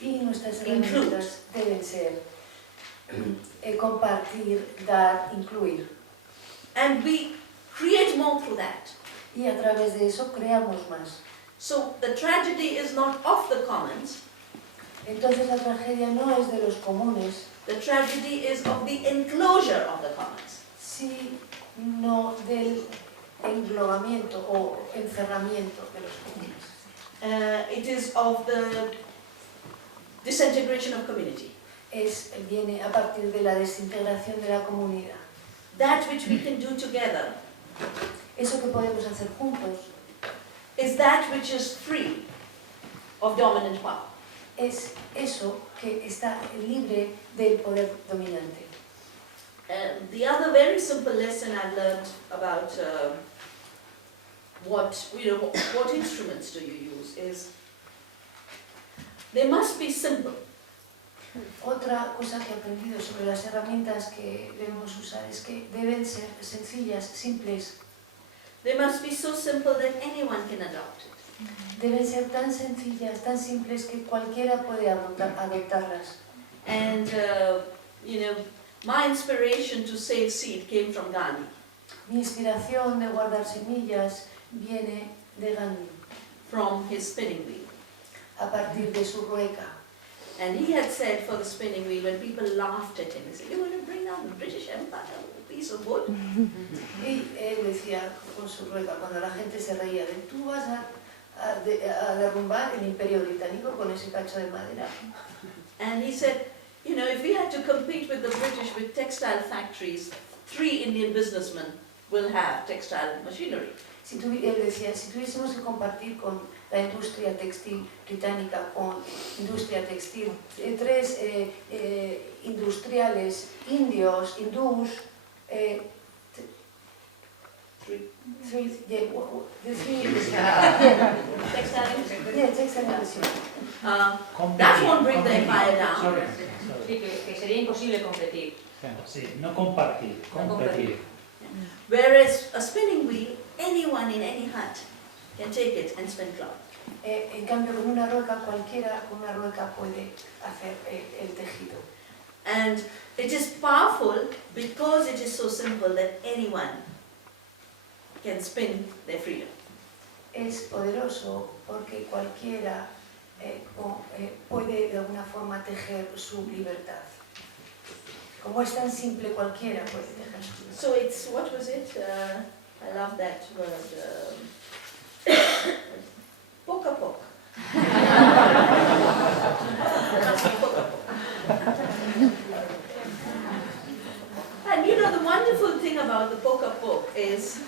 Y nuestras Include. herramientas deben ser compartir, dar, incluir. and we create more through that. Y a través de eso creamos más. So the tragedy is not of the commons, Entonces la tragedia no es de los comunes, the tragedy is of the enclosure of the commons. sino del englobamiento o encerramiento de los comunes. It is of the disintegration of community. Viene a partir de la desintegración de la comunidad. That which we can do together Eso que podemos hacer juntos is that which is free of dominant power. es eso que está libre del poder dominante. The other very simple lesson I've learned about what instruments do you use is they must be simple. Otra cosa que he aprendido sobre las herramientas que debemos usar es que deben ser sencillas, simples. They must be so simple that anyone can adopt it. Deben ser tan sencillas, tan simples que cualquiera puede adoptarlas. And my inspiration to save seed came from Gandhi. Mi inspiración de guardar semillas viene de Gandhi, From his spinning wheel. a partir de su rueca. And he had said for the spinning wheel, when people laughed at him, he said, "You're going to bring down the British Empire, a piece of wood." Y él decía con su rueca, cuando la gente se reía de tú vas a derrumbar el imperio británico con ese cacho de madera. And he said, if we had to compete with the British with textile factories, 3 Indian businessmen will have textile machinery. Él decía, si tuviésemos que compartir con la industria textil británica, con industria textil, 3 industriales indios, hindús, That won't bring the empire down. Sí, que sería imposible competir. Sí, no compartir, competir. Whereas a spinning wheel, anyone in any hut can take it and spin cloth. En cambio, con una rueca, cualquiera con una rueca puede hacer el tejido. And it is powerful because it is so simple that anyone can spin their freedom. Es poderoso porque cualquiera puede de alguna forma tejer su libertad. Como es tan simple, cualquiera puede tejer su libertad. So it's, what was it? I love that word. Poca poc. And you know, the wonderful thing about the poca poc is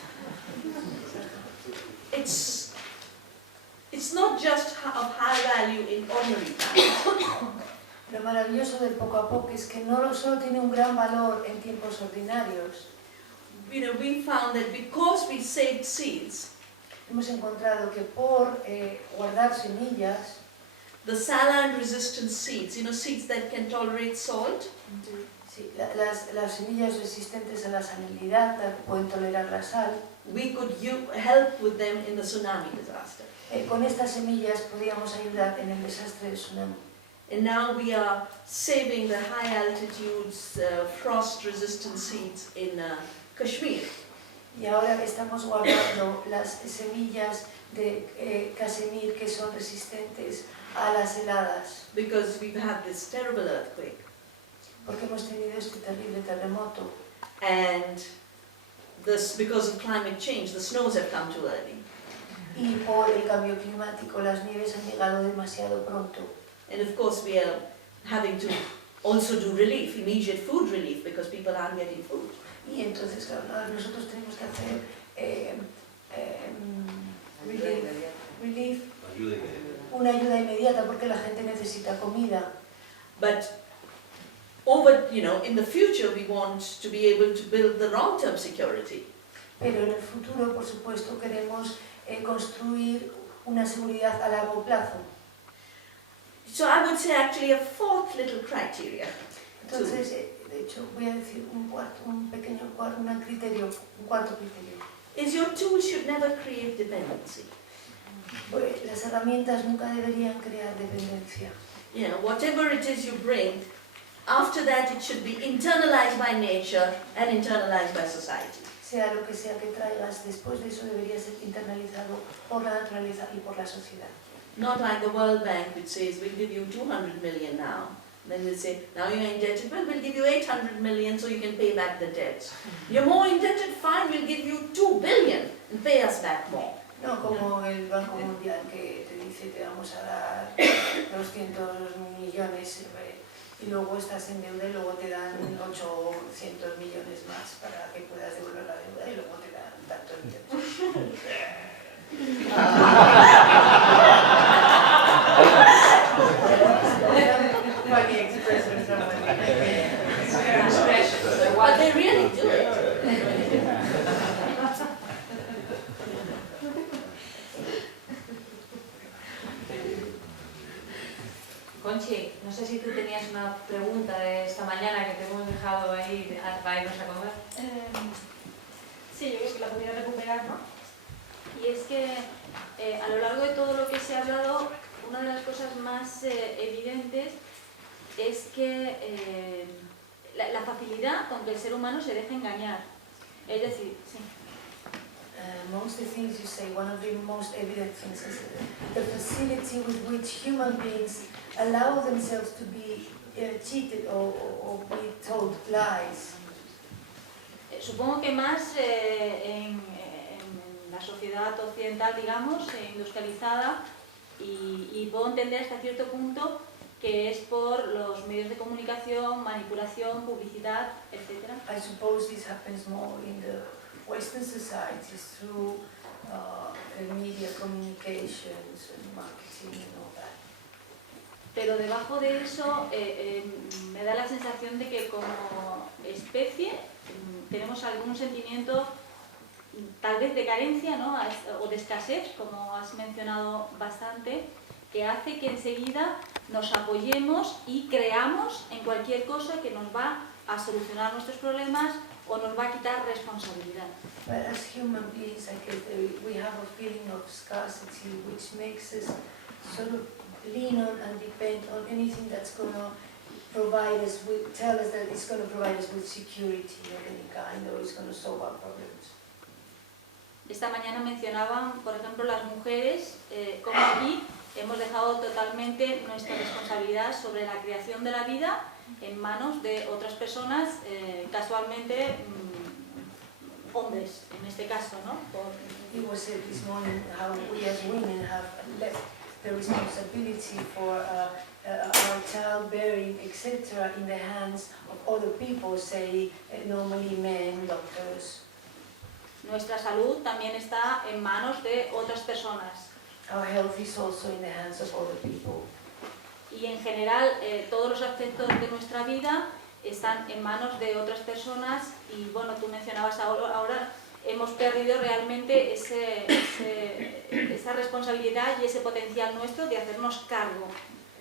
it's not just of high value in ordinary times. Lo maravilloso del poco a poco es que no solo tiene un gran valor en tiempos ordinarios. You know, we found that because we saved seeds, Hemos encontrado que por guardar semillas, the saline-resistant seeds, you know, seeds that can tolerate salt, sí, las semillas resistentes a la salinidad, que pueden tolerar la sal, we could help with them in the tsunami disaster. con estas semillas podíamos ayudar en el desastre del tsunami. And now we are saving the high altitudes, frost-resistant seeds in Kashmir. Y ahora estamos guardando las semillas de casemir que son resistentes a las heladas, Because we've had this terrible earthquake. porque hemos tenido este terrible terremoto. And this, because of climate change, the snows have come too early. Y por el cambio climático las nieves han llegado demasiado pronto. And of course we are having to also do relief, immediate food relief, because people aren't getting food. Y entonces, claro, nosotros tenemos que hacer relief, una ayuda inmediata porque la gente necesita comida. But over, you know, in the future we want to be able to build the long-term security. Pero en el futuro, por supuesto, queremos construir una seguridad a largo plazo. So I would say actually a fourth little criteria. Entonces, de hecho, voy a decir un cuarto criterio. Is your tools should never create dependency. Pues las herramientas nunca deberían crear dependencia. You know, whatever it is you bring, after that it should be internalized by nature and internalized by society. Sea lo que sea que traigas, después de eso debería ser internalizado por la naturaleza y por la sociedad. Not like the World Bank, which says, we'll give you 200 million now. Then they'll say, now you're indebted, well, we'll give you 800 million so you can pay back the debts. You're more indebted, fine, we'll give you 2 billion and pay us back more. No como el Banco Mundial que te dice te vamos a dar 200 millones y luego estás en deuda y luego te dan 800 millones más para que puedas devolver la deuda y luego te dan tantos millones. But they really do it. Conchi, no sé si tú tenías una pregunta de esta mañana que te hemos dejado ahí para irnos a comer. Sí, yo creo que la podría recuperar, ¿no? Y es que a lo largo de todo lo que se ha hablado, una de las cosas más evidentes es que la facilidad con que el ser humano se deja engañar. Es decir, sí. Amongst the things you say, one of the most evident things is the facility with which human beings allow themselves to be cheated or be told lies. Supongo que más en la sociedad occidental, digamos, industrializada, y puedo entender hasta cierto punto que es por los medios de comunicación, manipulación, publicidad, etc. I suppose this happens more in the Western societies through media communications and marketing and all that. Pero debajo de eso me da la sensación de que como especie tenemos algún sentimiento tal vez de carencia, ¿no? O de escasez, como has mencionado bastante, que hace que enseguida nos apoyemos y creamos en cualquier cosa que nos va a solucionar nuestros problemas o nos va a quitar responsabilidad. But as human beings, I guess we have a feeling of scarcity which makes us sort of lean on and depend on anything that's going to provide us with, tell us that it's going to provide us with security of any kind or it's going to solve our problems. esta mañana mencionaban, por ejemplo, las mujeres, como aquí hemos dejado totalmente nuestra responsabilidad sobre la creación de la vida en manos de otras personas, casualmente hombres, en este caso, ¿no? It was said this morning how we as women have left the responsibility for our childbearing, etc., in the hands of other people, say normally men, doctors. Nuestra salud también está en manos de otras personas. Our health is also in the hands of other people. Y en general todos los aspectos de nuestra vida están en manos de otras personas y bueno, tú mencionabas ahora hemos perdido realmente esa responsabilidad y ese potencial nuestro de hacernos cargo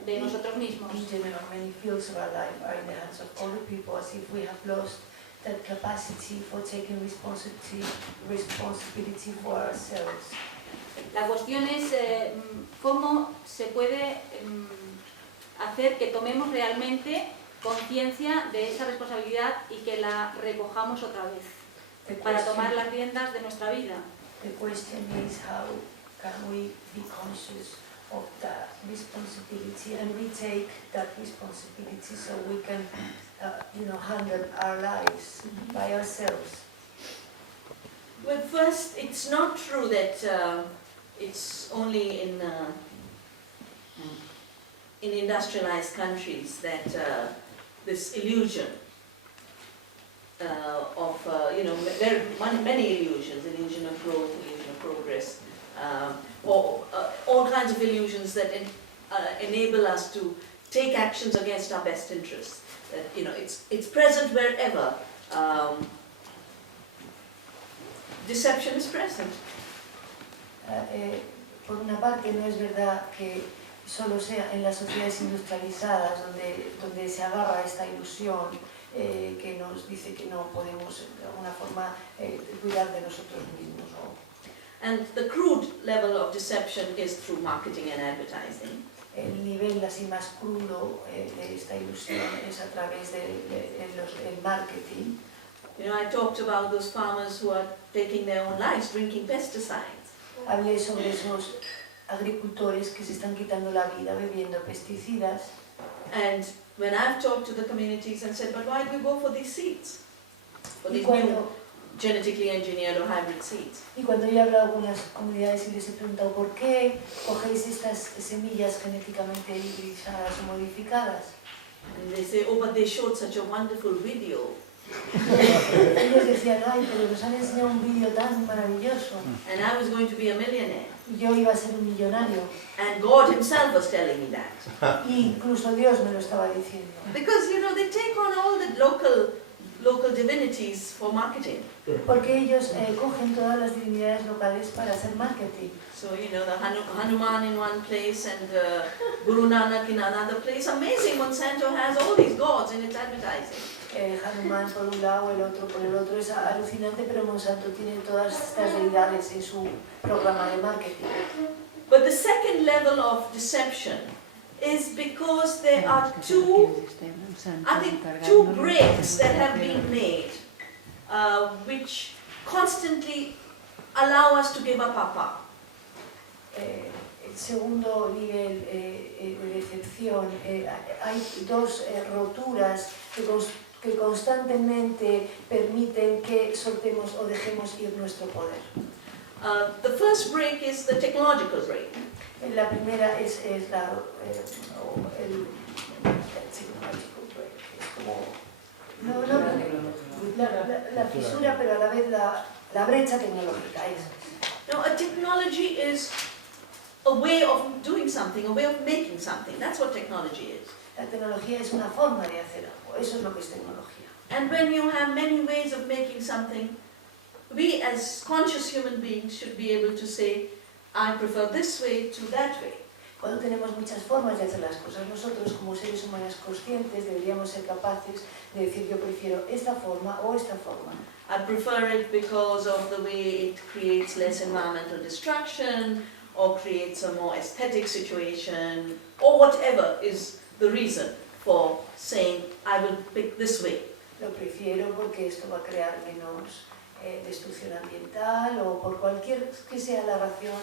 de nosotros mismos. In general, many fields of our life are in the hands of other people, as if we have lost that capacity for taking responsibility for ourselves. La cuestión es cómo se puede hacer que tomemos realmente conciencia de esa responsabilidad y que la recojamos otra vez para tomar las riendas de nuestra vida. The question is how can we be conscious of that responsibility and retake that responsibility so we can handle our lives by ourselves. Well, first, it's not true that it's only in industrialized countries that this illusion of many illusions, illusion of growth, illusion of progress, or all kinds of illusions that enable us to take actions against our best interests. That it's present wherever. Deception is present. Por una parte, no es verdad que solo sea en las sociedades industrializadas donde se agarra esta ilusión que nos dice que no podemos de alguna forma cuidar de nosotros mismos. And the crude level of deception is through marketing and advertising. El nivel así más crudo de esta ilusión es a través del marketing. I talked about those farmers who are taking their own lives, drinking pesticides. Hablé sobre esos agricultores que se están quitando la vida bebiendo pesticidas. And when I've talked to the communities and said, but why do you go for these seeds? For these new genetically engineered or hybrid seeds? Y cuando yo he hablado con algunas comunidades y les he preguntado por qué cogéis estas semillas genéticamente hibridizadas o modificadas. And they say, oh, but they showed such a wonderful video. Ellos decían, ay, pero nos han enseñado un vídeo tan maravilloso. And I was going to be a millionaire. Yo iba a ser un millonario. And God himself was telling me that. Y incluso Dios me lo estaba diciendo. Because, they take on all the local divinities for marketing. Porque ellos cogen todas las divinidades locales para hacer marketing. So, the Hanuman in one place and Guru Nanak in another place. Amazing, Monsanto has all these gods in its advertising. Hanuman por un lado, el otro por el otro. Es alucinante, pero Monsanto tiene todas estas deidades en su programa de marketing. But the second level of deception is because there are two breaks that have been made which constantly allow us to give up our power. El segundo nivel de decepción, hay dos roturas que constantemente permiten que soltemos o dejemos ir nuestro poder. The first break is the technological break. La primera es el technological break, es como la fisura, pero a la vez la brecha tecnológica. Now, a technology is a way of doing something, a way of making something. That's what technology is. La tecnología es una forma de hacer algo, eso es lo que es tecnología. And when you have many ways of making something, we as conscious human beings should be able to say, I prefer this way to that way. Cuando tenemos muchas formas de hacer las cosas, nosotros como seres humanos conscientes deberíamos ser capaces de decir yo prefiero esta forma o esta forma. I prefer it because of the way it creates less environmental destruction or creates a more aesthetic situation or whatever is the reason for saying I will pick this way. Lo prefiero porque esto va a crear menos destrucción ambiental o por cualquier que sea la razón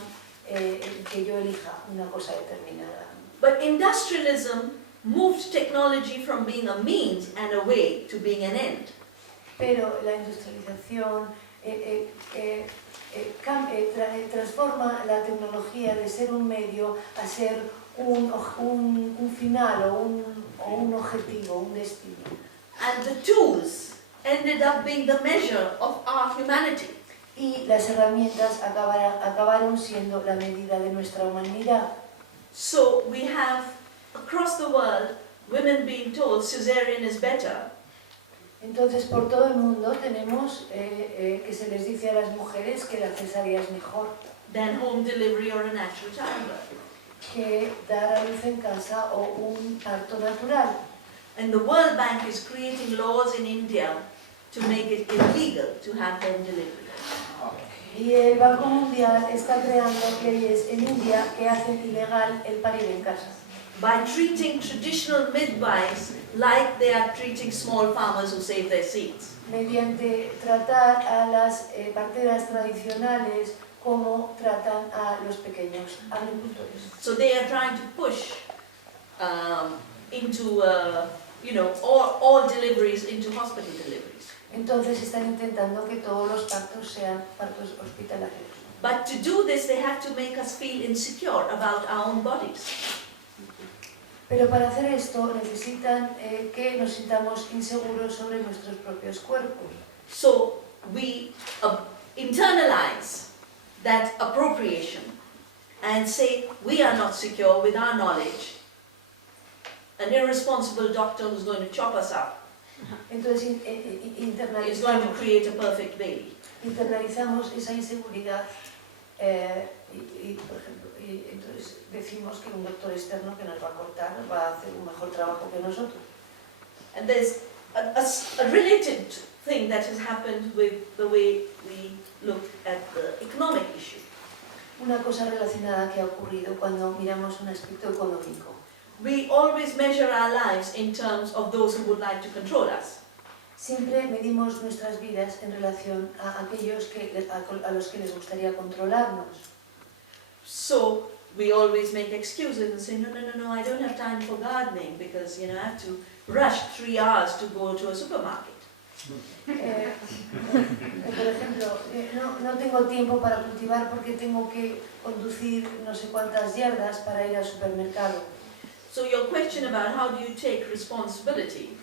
que yo elija una cosa determinada. But industrialism moved technology from being a means and a way to being an end. Pero la industrialización transforma la tecnología de ser un medio a ser un final o un objetivo, un destino. And the tools ended up being the measure of our humanity. Y las herramientas acabaron siendo la medida de nuestra humanidad. So we have, across the world, women being told cesarean is better. Entonces, por todo el mundo tenemos que se les dice a las mujeres que la cesárea es mejor Than home delivery or a natural childbirth. que dar a luz en casa o un parto natural. And the World Bank is creating laws in India to make it illegal to have home delivery. Y el Banco Mundial está creando leyes en India que hacen ilegal el parir en casa. By treating traditional midwives like they are treating small farmers who save their seeds. Mediante tratar a las parteras tradicionales como tratan a los pequeños agricultores. So they are trying to push into, all deliveries into hospital deliveries. Entonces están intentando que todos los partos sean partos hospitalarios. But to do this, they have to make us feel insecure about our own bodies. Pero para hacer esto necesitan que nos sintamos inseguros sobre nuestros propios cuerpos. So we internalize that appropriation and say we are not secure with our knowledge. An irresponsible doctor who's going to chop us up Entonces is going to create a perfect baby. internalizamos esa inseguridad por ejemplo, entonces decimos que un doctor externo que nos va a cortar va a hacer un mejor trabajo que nosotros. And there's a related thing that has happened with the way we look at the economic issue. Una cosa relacionada que ha ocurrido cuando miramos un aspecto económico. We always measure our lives in terms of those who would like to control us. Siempre medimos nuestras vidas en relación a aquellos a los que les gustaría controlarnos. So we always make excuses and say, no, I don't have time for gardening because, I have to rush 3 hours to go to a supermarket. Por ejemplo, no tengo tiempo para cultivar porque tengo que conducir no sé cuántas yardas para ir al supermercado. So your question about how do you take responsibility,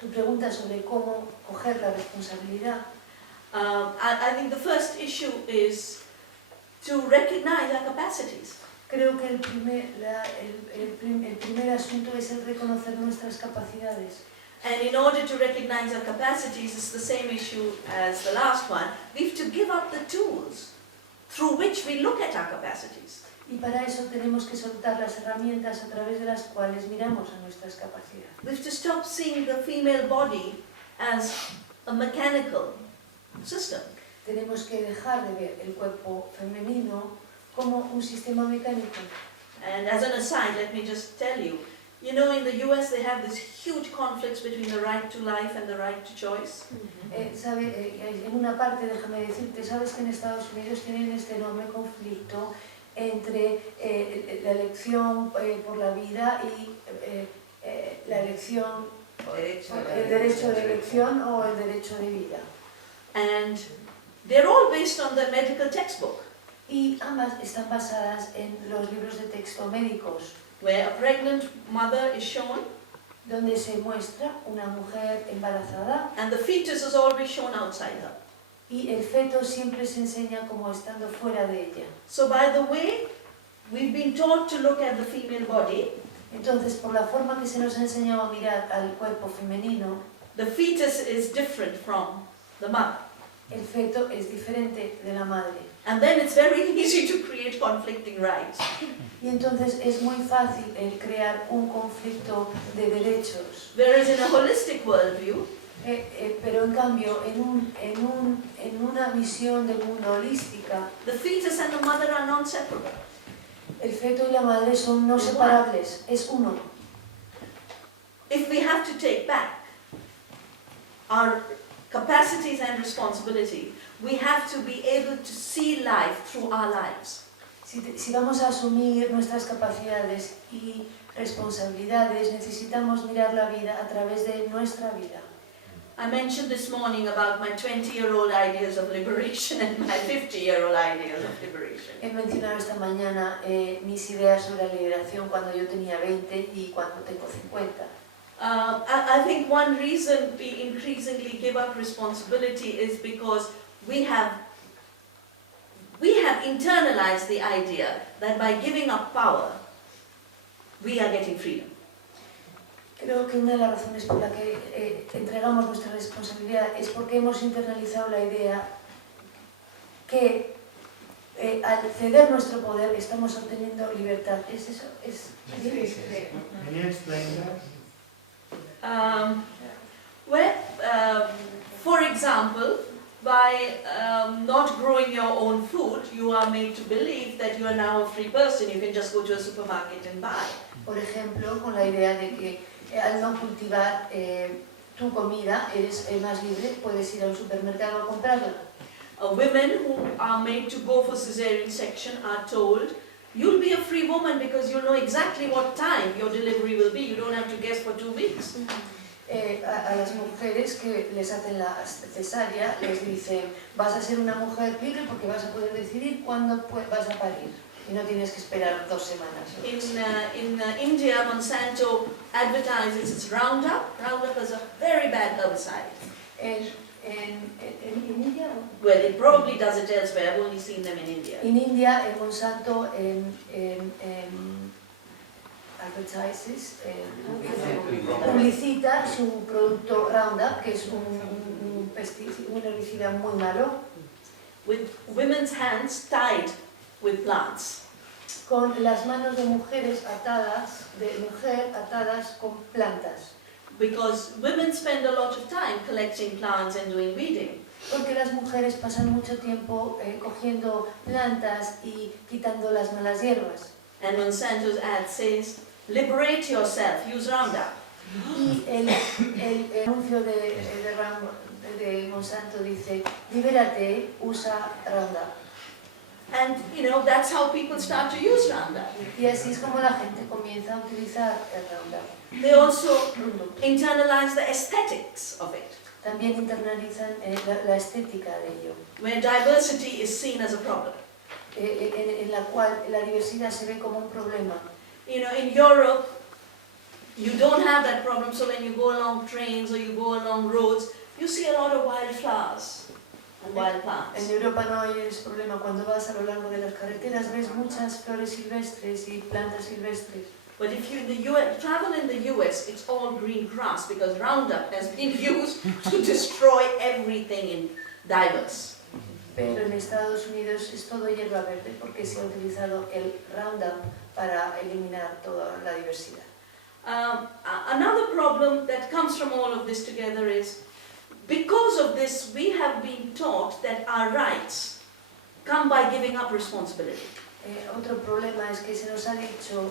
Tu pregunta sobre cómo coger la responsabilidad. I think the first issue is to recognize our capacities. Creo que el primer asunto es el reconocer nuestras capacidades. And in order to recognize our capacities, it's the same issue as the last one. We have to give up the tools through which we look at our capacities. Y para eso tenemos que soltar las herramientas a través de las cuales miramos a nuestras capacidades. We have to stop seeing the female body as a mechanical system. Tenemos que dejar de ver el cuerpo femenino como un sistema mecánico. And as an aside, let me just tell you, in the US they have this huge conflicts between the right to life and the right to choice. En una parte, déjame decirte, sabes que en Estados Unidos tienen este enorme conflicto entre la elección por la vida y la elección, el derecho de elección o el derecho de vida. And they're all based on the medical textbook, Y ambas están basadas en los libros de texto médicos, where a pregnant mother is shown donde se muestra una mujer embarazada and the fetus is always shown outside her. y el feto siempre se enseña como estando fuera de ella. So by the way, we've been taught to look at the female body. Entonces, por la forma que se nos ha enseñado a mirar al cuerpo femenino, The fetus is different from the mother. el feto es diferente de la madre. And then it's very easy to create conflicting rights. Y entonces es muy fácil el crear un conflicto de derechos. Whereas in a holistic worldview, Pero en cambio, en una visión del mundo holística, the fetus and the mother are non-separable. el feto y la madre son no separables, es uno. If we have to take back our capacities and responsibility, we have to be able to see life through our lives. Si vamos a asumir nuestras capacidades y responsabilidades, necesitamos mirar la vida a través de nuestra vida. I mentioned this morning about my 20-year-old ideas of liberation and my 50-year-old ideas of liberation. He mencionado esta mañana mis ideas sobre la liberación cuando yo tenía 20 y cuando tengo 50. I think one reason we increasingly give up responsibility is because we have internalized the idea that by giving up power, we are getting freedom. Creo que una de las razones por la que entregamos nuestra responsabilidad es porque hemos internalizado la idea que al ceder nuestro poder estamos obteniendo libertad. ¿Es eso? Can you explain that? For example, by not growing your own food, you are made to believe that you are now a free person. You can just go to a supermarket and buy. Por ejemplo, con la idea de que al no cultivar tu comida eres más libre, puedes ir al supermercado a comprarla. Women who are made to go for cesarean section are told, you'll be a free woman because you'll know exactly what time your delivery will be. You don't have to guess for 2 weeks. A las mujeres que les hacen la cesárea les dicen, vas a ser una mujer libre porque vas a poder decidir cuándo vas a parir y no tienes que esperar 2 semanas. In India, Monsanto advertises its Roundup. Roundup is a very bad herbicide. ¿En India? Well, it probably does it elsewhere. I've only seen them in India. En India, Monsanto publicita su producto Roundup, que es un herbicida muy malo, with women's hands tied with plants. Con las manos de mujeres atadas, atadas con plantas. Because women spend a lot of time collecting plants and doing weeding. Porque las mujeres pasan mucho tiempo cogiendo plantas y quitando las malas hierbas. And Monsanto's ad says, liberate yourself, use Roundup. Y el anuncio de Monsanto dice, libérate, usa Roundup. And that's how people start to use Roundup. Y así es como la gente comienza a utilizar el Roundup. They also internalize the aesthetics of it. También internalizan la estética de ello. Where diversity is seen as a problem. En la cual la diversidad se ve como un problema. In Europe, you don't have that problem, so when you go along trains or you go along roads, you see a lot of wildflowers and wild plants. En Europa no hay ese problema. Cuando vas a lo largo de las carreteras ves muchas flores silvestres y plantas silvestres. But if you travel in the US, it's all green grass because Roundup has been used to destroy everything in diverse. Pero en Estados Unidos es todo hierba verde porque se ha utilizado el Roundup para eliminar toda la diversidad. Another problem that comes from all of this together is, because of this, we have been taught that our rights come by giving up responsibility. Otro problema es que se nos ha dicho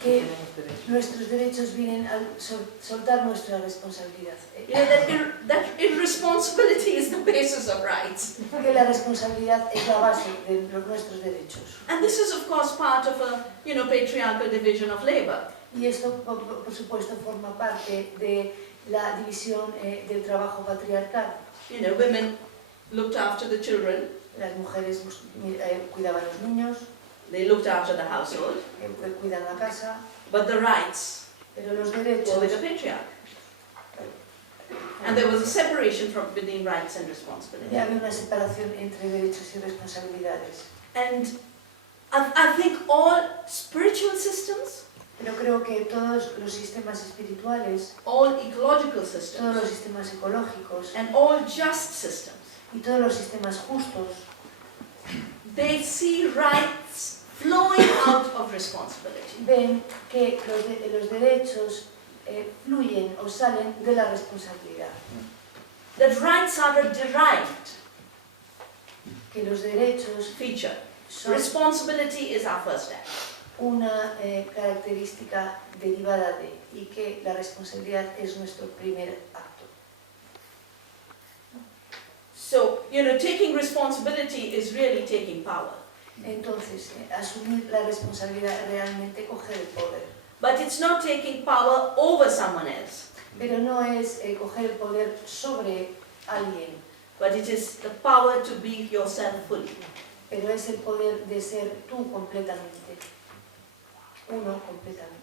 que nuestros derechos vienen al soltar nuestra responsabilidad. That irresponsibility is the basis of rights. Que la responsabilidad es la base de nuestros derechos. And this is of course part of a patriarchal division of labor. Y esto por supuesto forma parte de la división del trabajo patriarcal. Women looked after the children. Las mujeres cuidaban a los niños. They looked after the household. Cuidan la casa. But the rights Pero los derechos were with the patriarch. And there was a separation between rights and responsibility. Ya había una separación entre derechos y responsabilidades. And I think all spiritual systems, Pero creo que todos los sistemas espirituales, all ecological todos systems, los sistemas ecológicos and all just systems, y todos los sistemas justos, they see rights flowing out of responsibility. ven que los derechos fluyen o salen de la responsabilidad. That rights are a derived Que los derechos feature. son, Responsibility is our first step. una característica derivada de, y que la responsabilidad es nuestro primer acto. So, taking responsibility is really taking power. Entonces, asumir la responsabilidad realmente coger el poder. But it's not taking power over someone else, Pero no es coger el poder sobre alguien, but it is the power to be yourself fully. pero es el poder de ser tú completamente, uno completamente.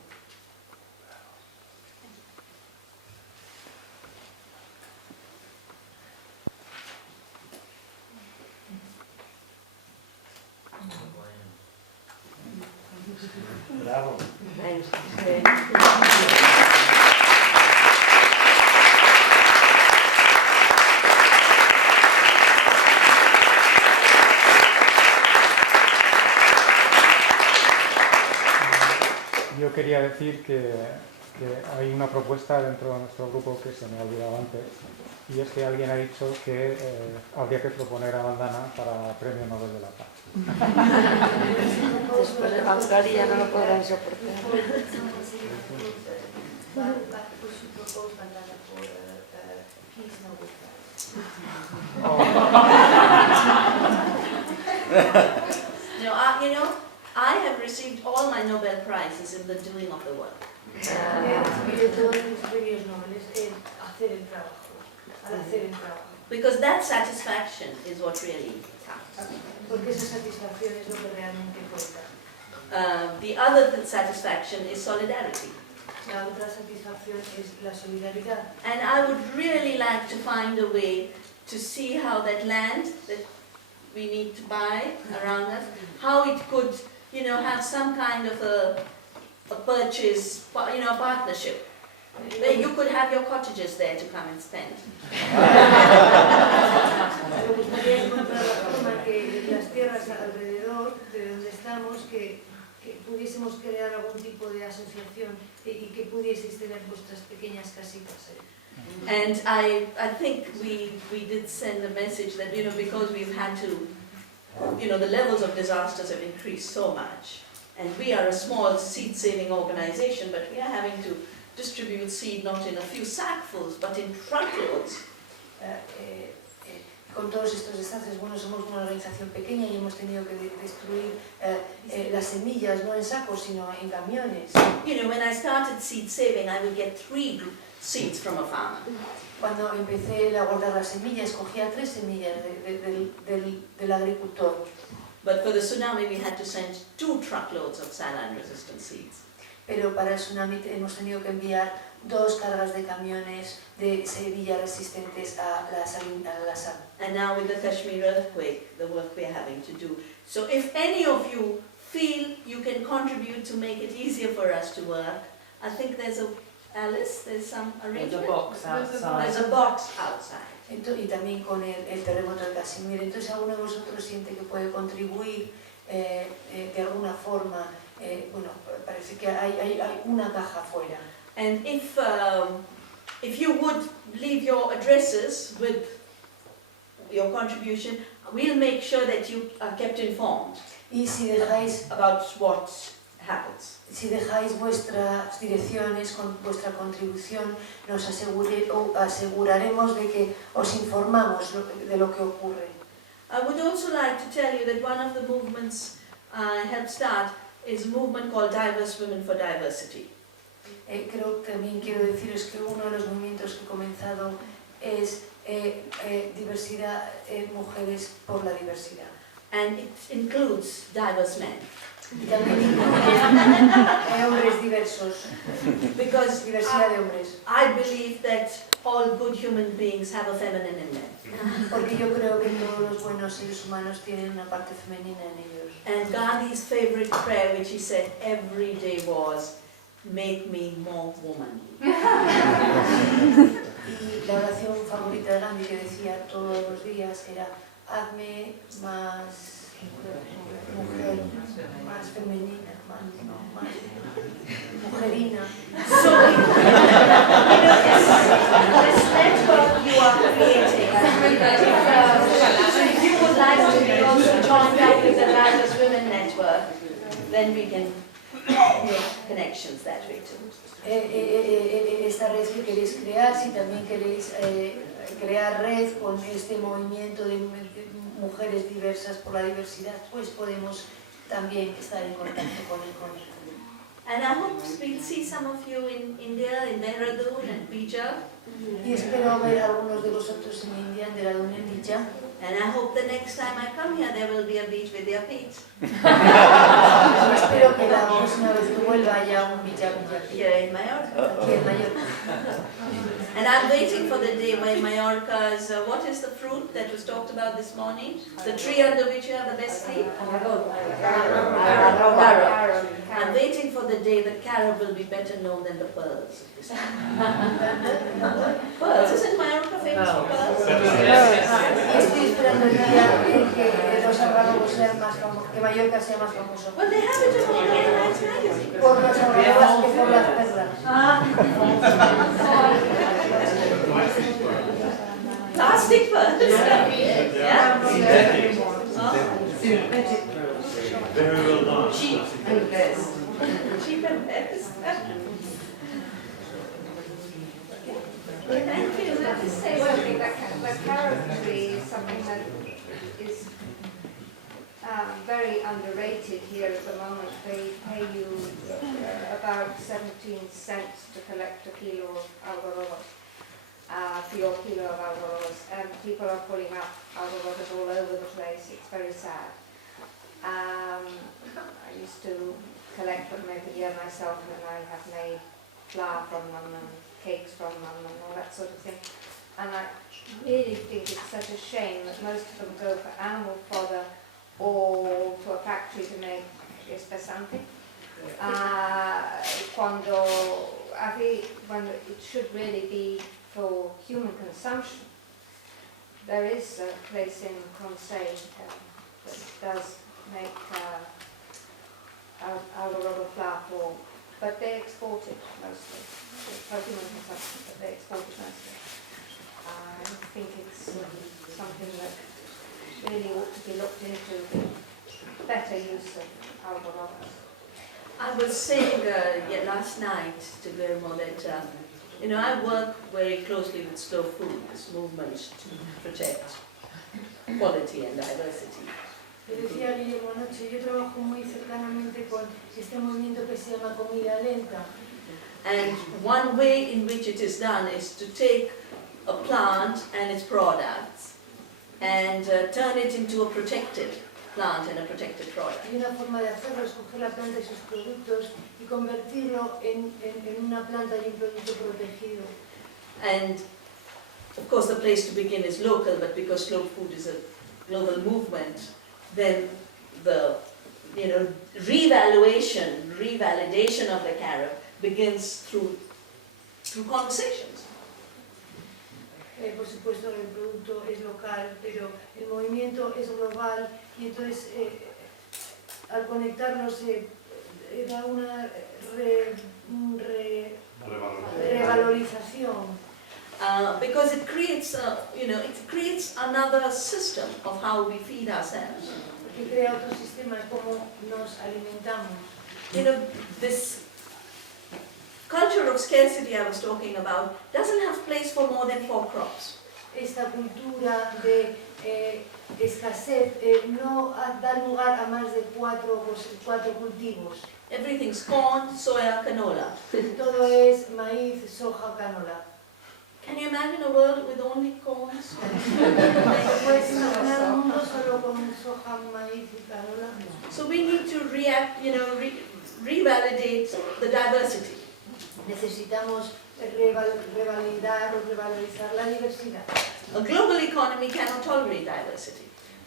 Bravo. Yo quería decir que hay una propuesta dentro de nuestro grupo que se me ha olvidado antes, y es que alguien ha dicho que habría que proponer a Vandana para Premio Nobel de la Paz. Después de Bancar ya no lo podrán soportar. No, I have received all my Nobel Prizes in the doing of the work. Because that satisfaction is what really counts. Porque esa satisfacción es lo que realmente cuenta. The other satisfaction is solidarity. La otra satisfacción es la solidaridad. And I would really like to find a way to see how that land that we need to buy around us, how it could, have some kind of a purchase, a partnership, where you could have your cottages there to come and spend. Me gustaría encontrar la forma que las tierras alrededor de donde estamos, que pudiésemos crear algún tipo de asociación y que pudieseis tener vuestras pequeñas casitas ahí. And I think we did send a message that, because we've had to, the levels of disasters have increased so much. And we are a small seed-saving organization, but we are having to distribute seed not in a few sackfuls, but in truckloads. Con todos estos desastres, somos una organización pequeña y hemos tenido que destruir las semillas, no en sacos, sino en camiones. When I started seed saving, I would get 3 seeds from a farmer. Cuando empecé a guardar las semillas, cogía 3 semillas del agricultor. But for the tsunami, we had to send 2 truckloads of saline-resistant seeds. Pero para el tsunami hemos tenido que enviar 2 cargas de camiones de semillas resistentes a la sal. And now with the Kashmir earthquake, the work we are having to do. So if any of you feel you can contribute to make it easier for us to work, I think there's some arrangement. There's a box outside. There's a box outside. Y también con el terremoto del Kashmir. Entonces, ¿alguno de vosotros siente que puede contribuir de alguna forma? Parece que hay una caja afuera. And if you would leave your addresses with your contribution, we'll make sure that you are kept informed Y si dejáis about what happens. Si dejáis vuestras direcciones con vuestra contribución, nos aseguraremos de que os informamos de lo que ocurre. I would also like to tell you that one of the movements I helped start is a movement called Diverse Women for Diversity. También quiero deciros que uno de los movimientos que he comenzado es diversidad, mujeres por la diversidad. And it includes diverse men. Y también incluye hombres diversos, Because diversidad de hombres. I believe that all good human beings have a feminine in them. Porque yo creo que todos los buenos seres humanos tienen una parte femenina en ellos. And Gandhi's favorite prayer, which he said every day, was, "Make me more woman." Y la oración favorita de Gandhi que decía todos los días era: hazme más mujer, más femenina, más mujerina. So, this network you are creating, if you would like to be also joined up with the Diverse Women Network, then we can connections that way too. Esta red que queréis crear, si también queréis crear red con este movimiento de mujeres diversas por la diversidad, pues podemos también estar en contacto con él. And I hope we'll see some of you in India, in Dehradun and Bija. Y espero ver a algunos de vosotros en India, en Dehradun, en Bija. And I hope the next time I come here, there will be a beach with their feet. Espero que la próxima vez que vuelva haya un Bija Here in Mallorca. aquí en Mallorca. And I'm waiting for the day when Mallorca's, what is the fruit that was talked about this morning? The tree under which you have the best sleep? Carob. I'm waiting for the day that carob will be better known than the pearls. Pearls, isn't Mallorca famous for pearls? Estoy esperando el día en que los algarrobos sean más famosos, que Mallorca sea más famoso. Well, they have it in all the airlines magazine. Por los algarrobos que por las perlas. Plastic pearls. Yeah. Very well done. Cheap and best. Cheap and best. Thank you. Let me say something, the carob tree is something that is very underrated here at the moment. They pay you about 17 cents to collect a kilo of algarrobos, for your kilo of algarrobos, and people are pulling up algarrobos all over the place. It's very sad. I used to collect them every year myself, and I have made flour from them and cakes from them and all that sort of thing. And I really think it's such a shame that most of them go for animal fodder or to a factory to make espesante. When it should really be for human consumption. There is a place in Conseil that does make algarrobo flour but they export it mostly. It's for human consumption, but they export it mostly. I think it's something that really ought to be looked into, better use of algarrobos. I was saying last night to Guillermo that I work very closely with Slow Food, this movement to protect quality and diversity. Le decía a Guillermo anoche, yo trabajo muy cercanamente con este movimiento que se llama comida lenta. And one way in which it is done is to take a plant and its products and turn it into a protected plant and a protected product. Y una forma de hacerlo es coger la planta y sus productos y convertirlo en una planta y un producto protegido. And of course the place to begin is local, but because Slow Food is a global movement, then the revalidation of the carob begins through conversations. Por supuesto el producto es local, pero el movimiento es global y entonces al conectarlos da una revalorización. Because it creates, it creates another system of how we feed ourselves. Porque crea otro sistema de cómo nos alimentamos. This culture of scarcity I was talking about doesn't have place for more than 4 crops. Esta cultura de escasez no da lugar a más de 4 cultivos. Everything's corn, soya, canola. Todo es maíz, soja, canola. Can you imagine a world with only corn, soya? Pues imaginar un mundo solo con soja, maíz y canola. So we need to revalidate the diversity. Necesitamos revalidar o revalorizar la diversidad. A global economy cannot tolerate diversity.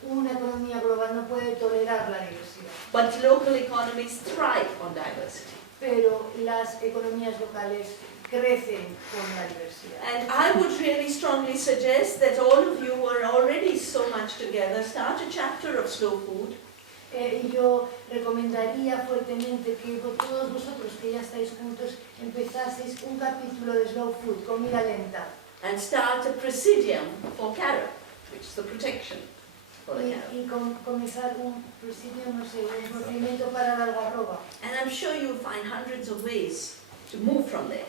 Una economía global no puede tolerar la diversidad. But local economies thrive on diversity. Pero las economías locales crecen con la diversidad. And I would really strongly suggest that all of you who are already so much together start a chapter of Slow Food. Yo recomendaría fuertemente que todos vosotros que ya estáis juntos empezaseis un capítulo de Slow Food, comida lenta. And start a presidium for carob, which is the protection. for the carrot. y comenzar un principio, no sé, un procedimiento para la algarroba. And I'm sure you'll find hundreds of ways to move from there.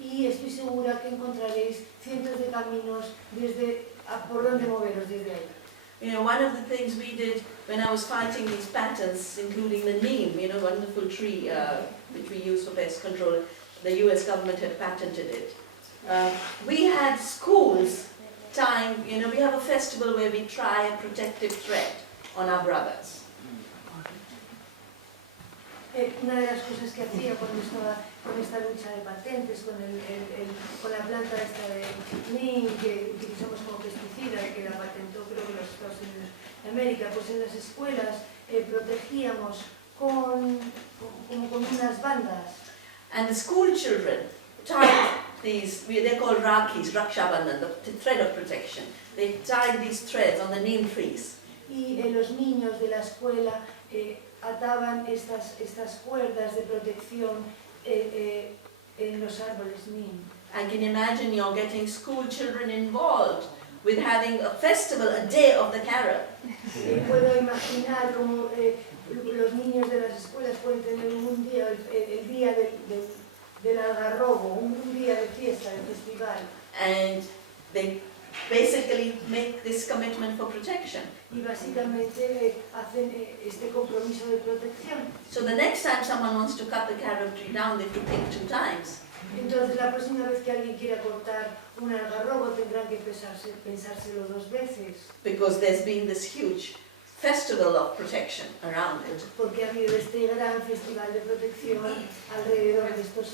Y estoy segura que encontraréis cientos de caminos desde por dónde moveros desde ahí. You know, one of the things we did when I was fighting these patents, including the neem, you know, wonderful tree which we use for pest control, the US government had patented it. We had schools tying, you know, we have a festival where we try a protective thread on our brothers. Una de las cosas que hacía cuando estaba con esta lucha de patentes, con la planta esta de neem que utilizamos como pesticida, que la patentó creo que los Estados Unidos de América, pues en las escuelas protegíamos como con unas bandas. And the school children tied these, they're called rakis, Rakshabandhan, the thread of protection. They tied these threads on the neem trees. Y los niños de la escuela ataban estas cuerdas de protección en los árboles neem. I can imagine you're getting school children involved with having a festival, a day of the carrot. Puedo imaginar como los niños de las escuelas pueden tener un día, el día del algarrobo, un día de fiesta, de festival. And they basically make this commitment for protection. Y básicamente hacen este compromiso de protección. So the next time someone wants to cut the carrot tree down, they have to think 2 times. Entonces la próxima vez que alguien quiera cortar un algarrobo tendrán que pensárselo 2 veces. Because there's been this huge festival of protection around it. Porque ha habido este gran festival de protección alrededor de estos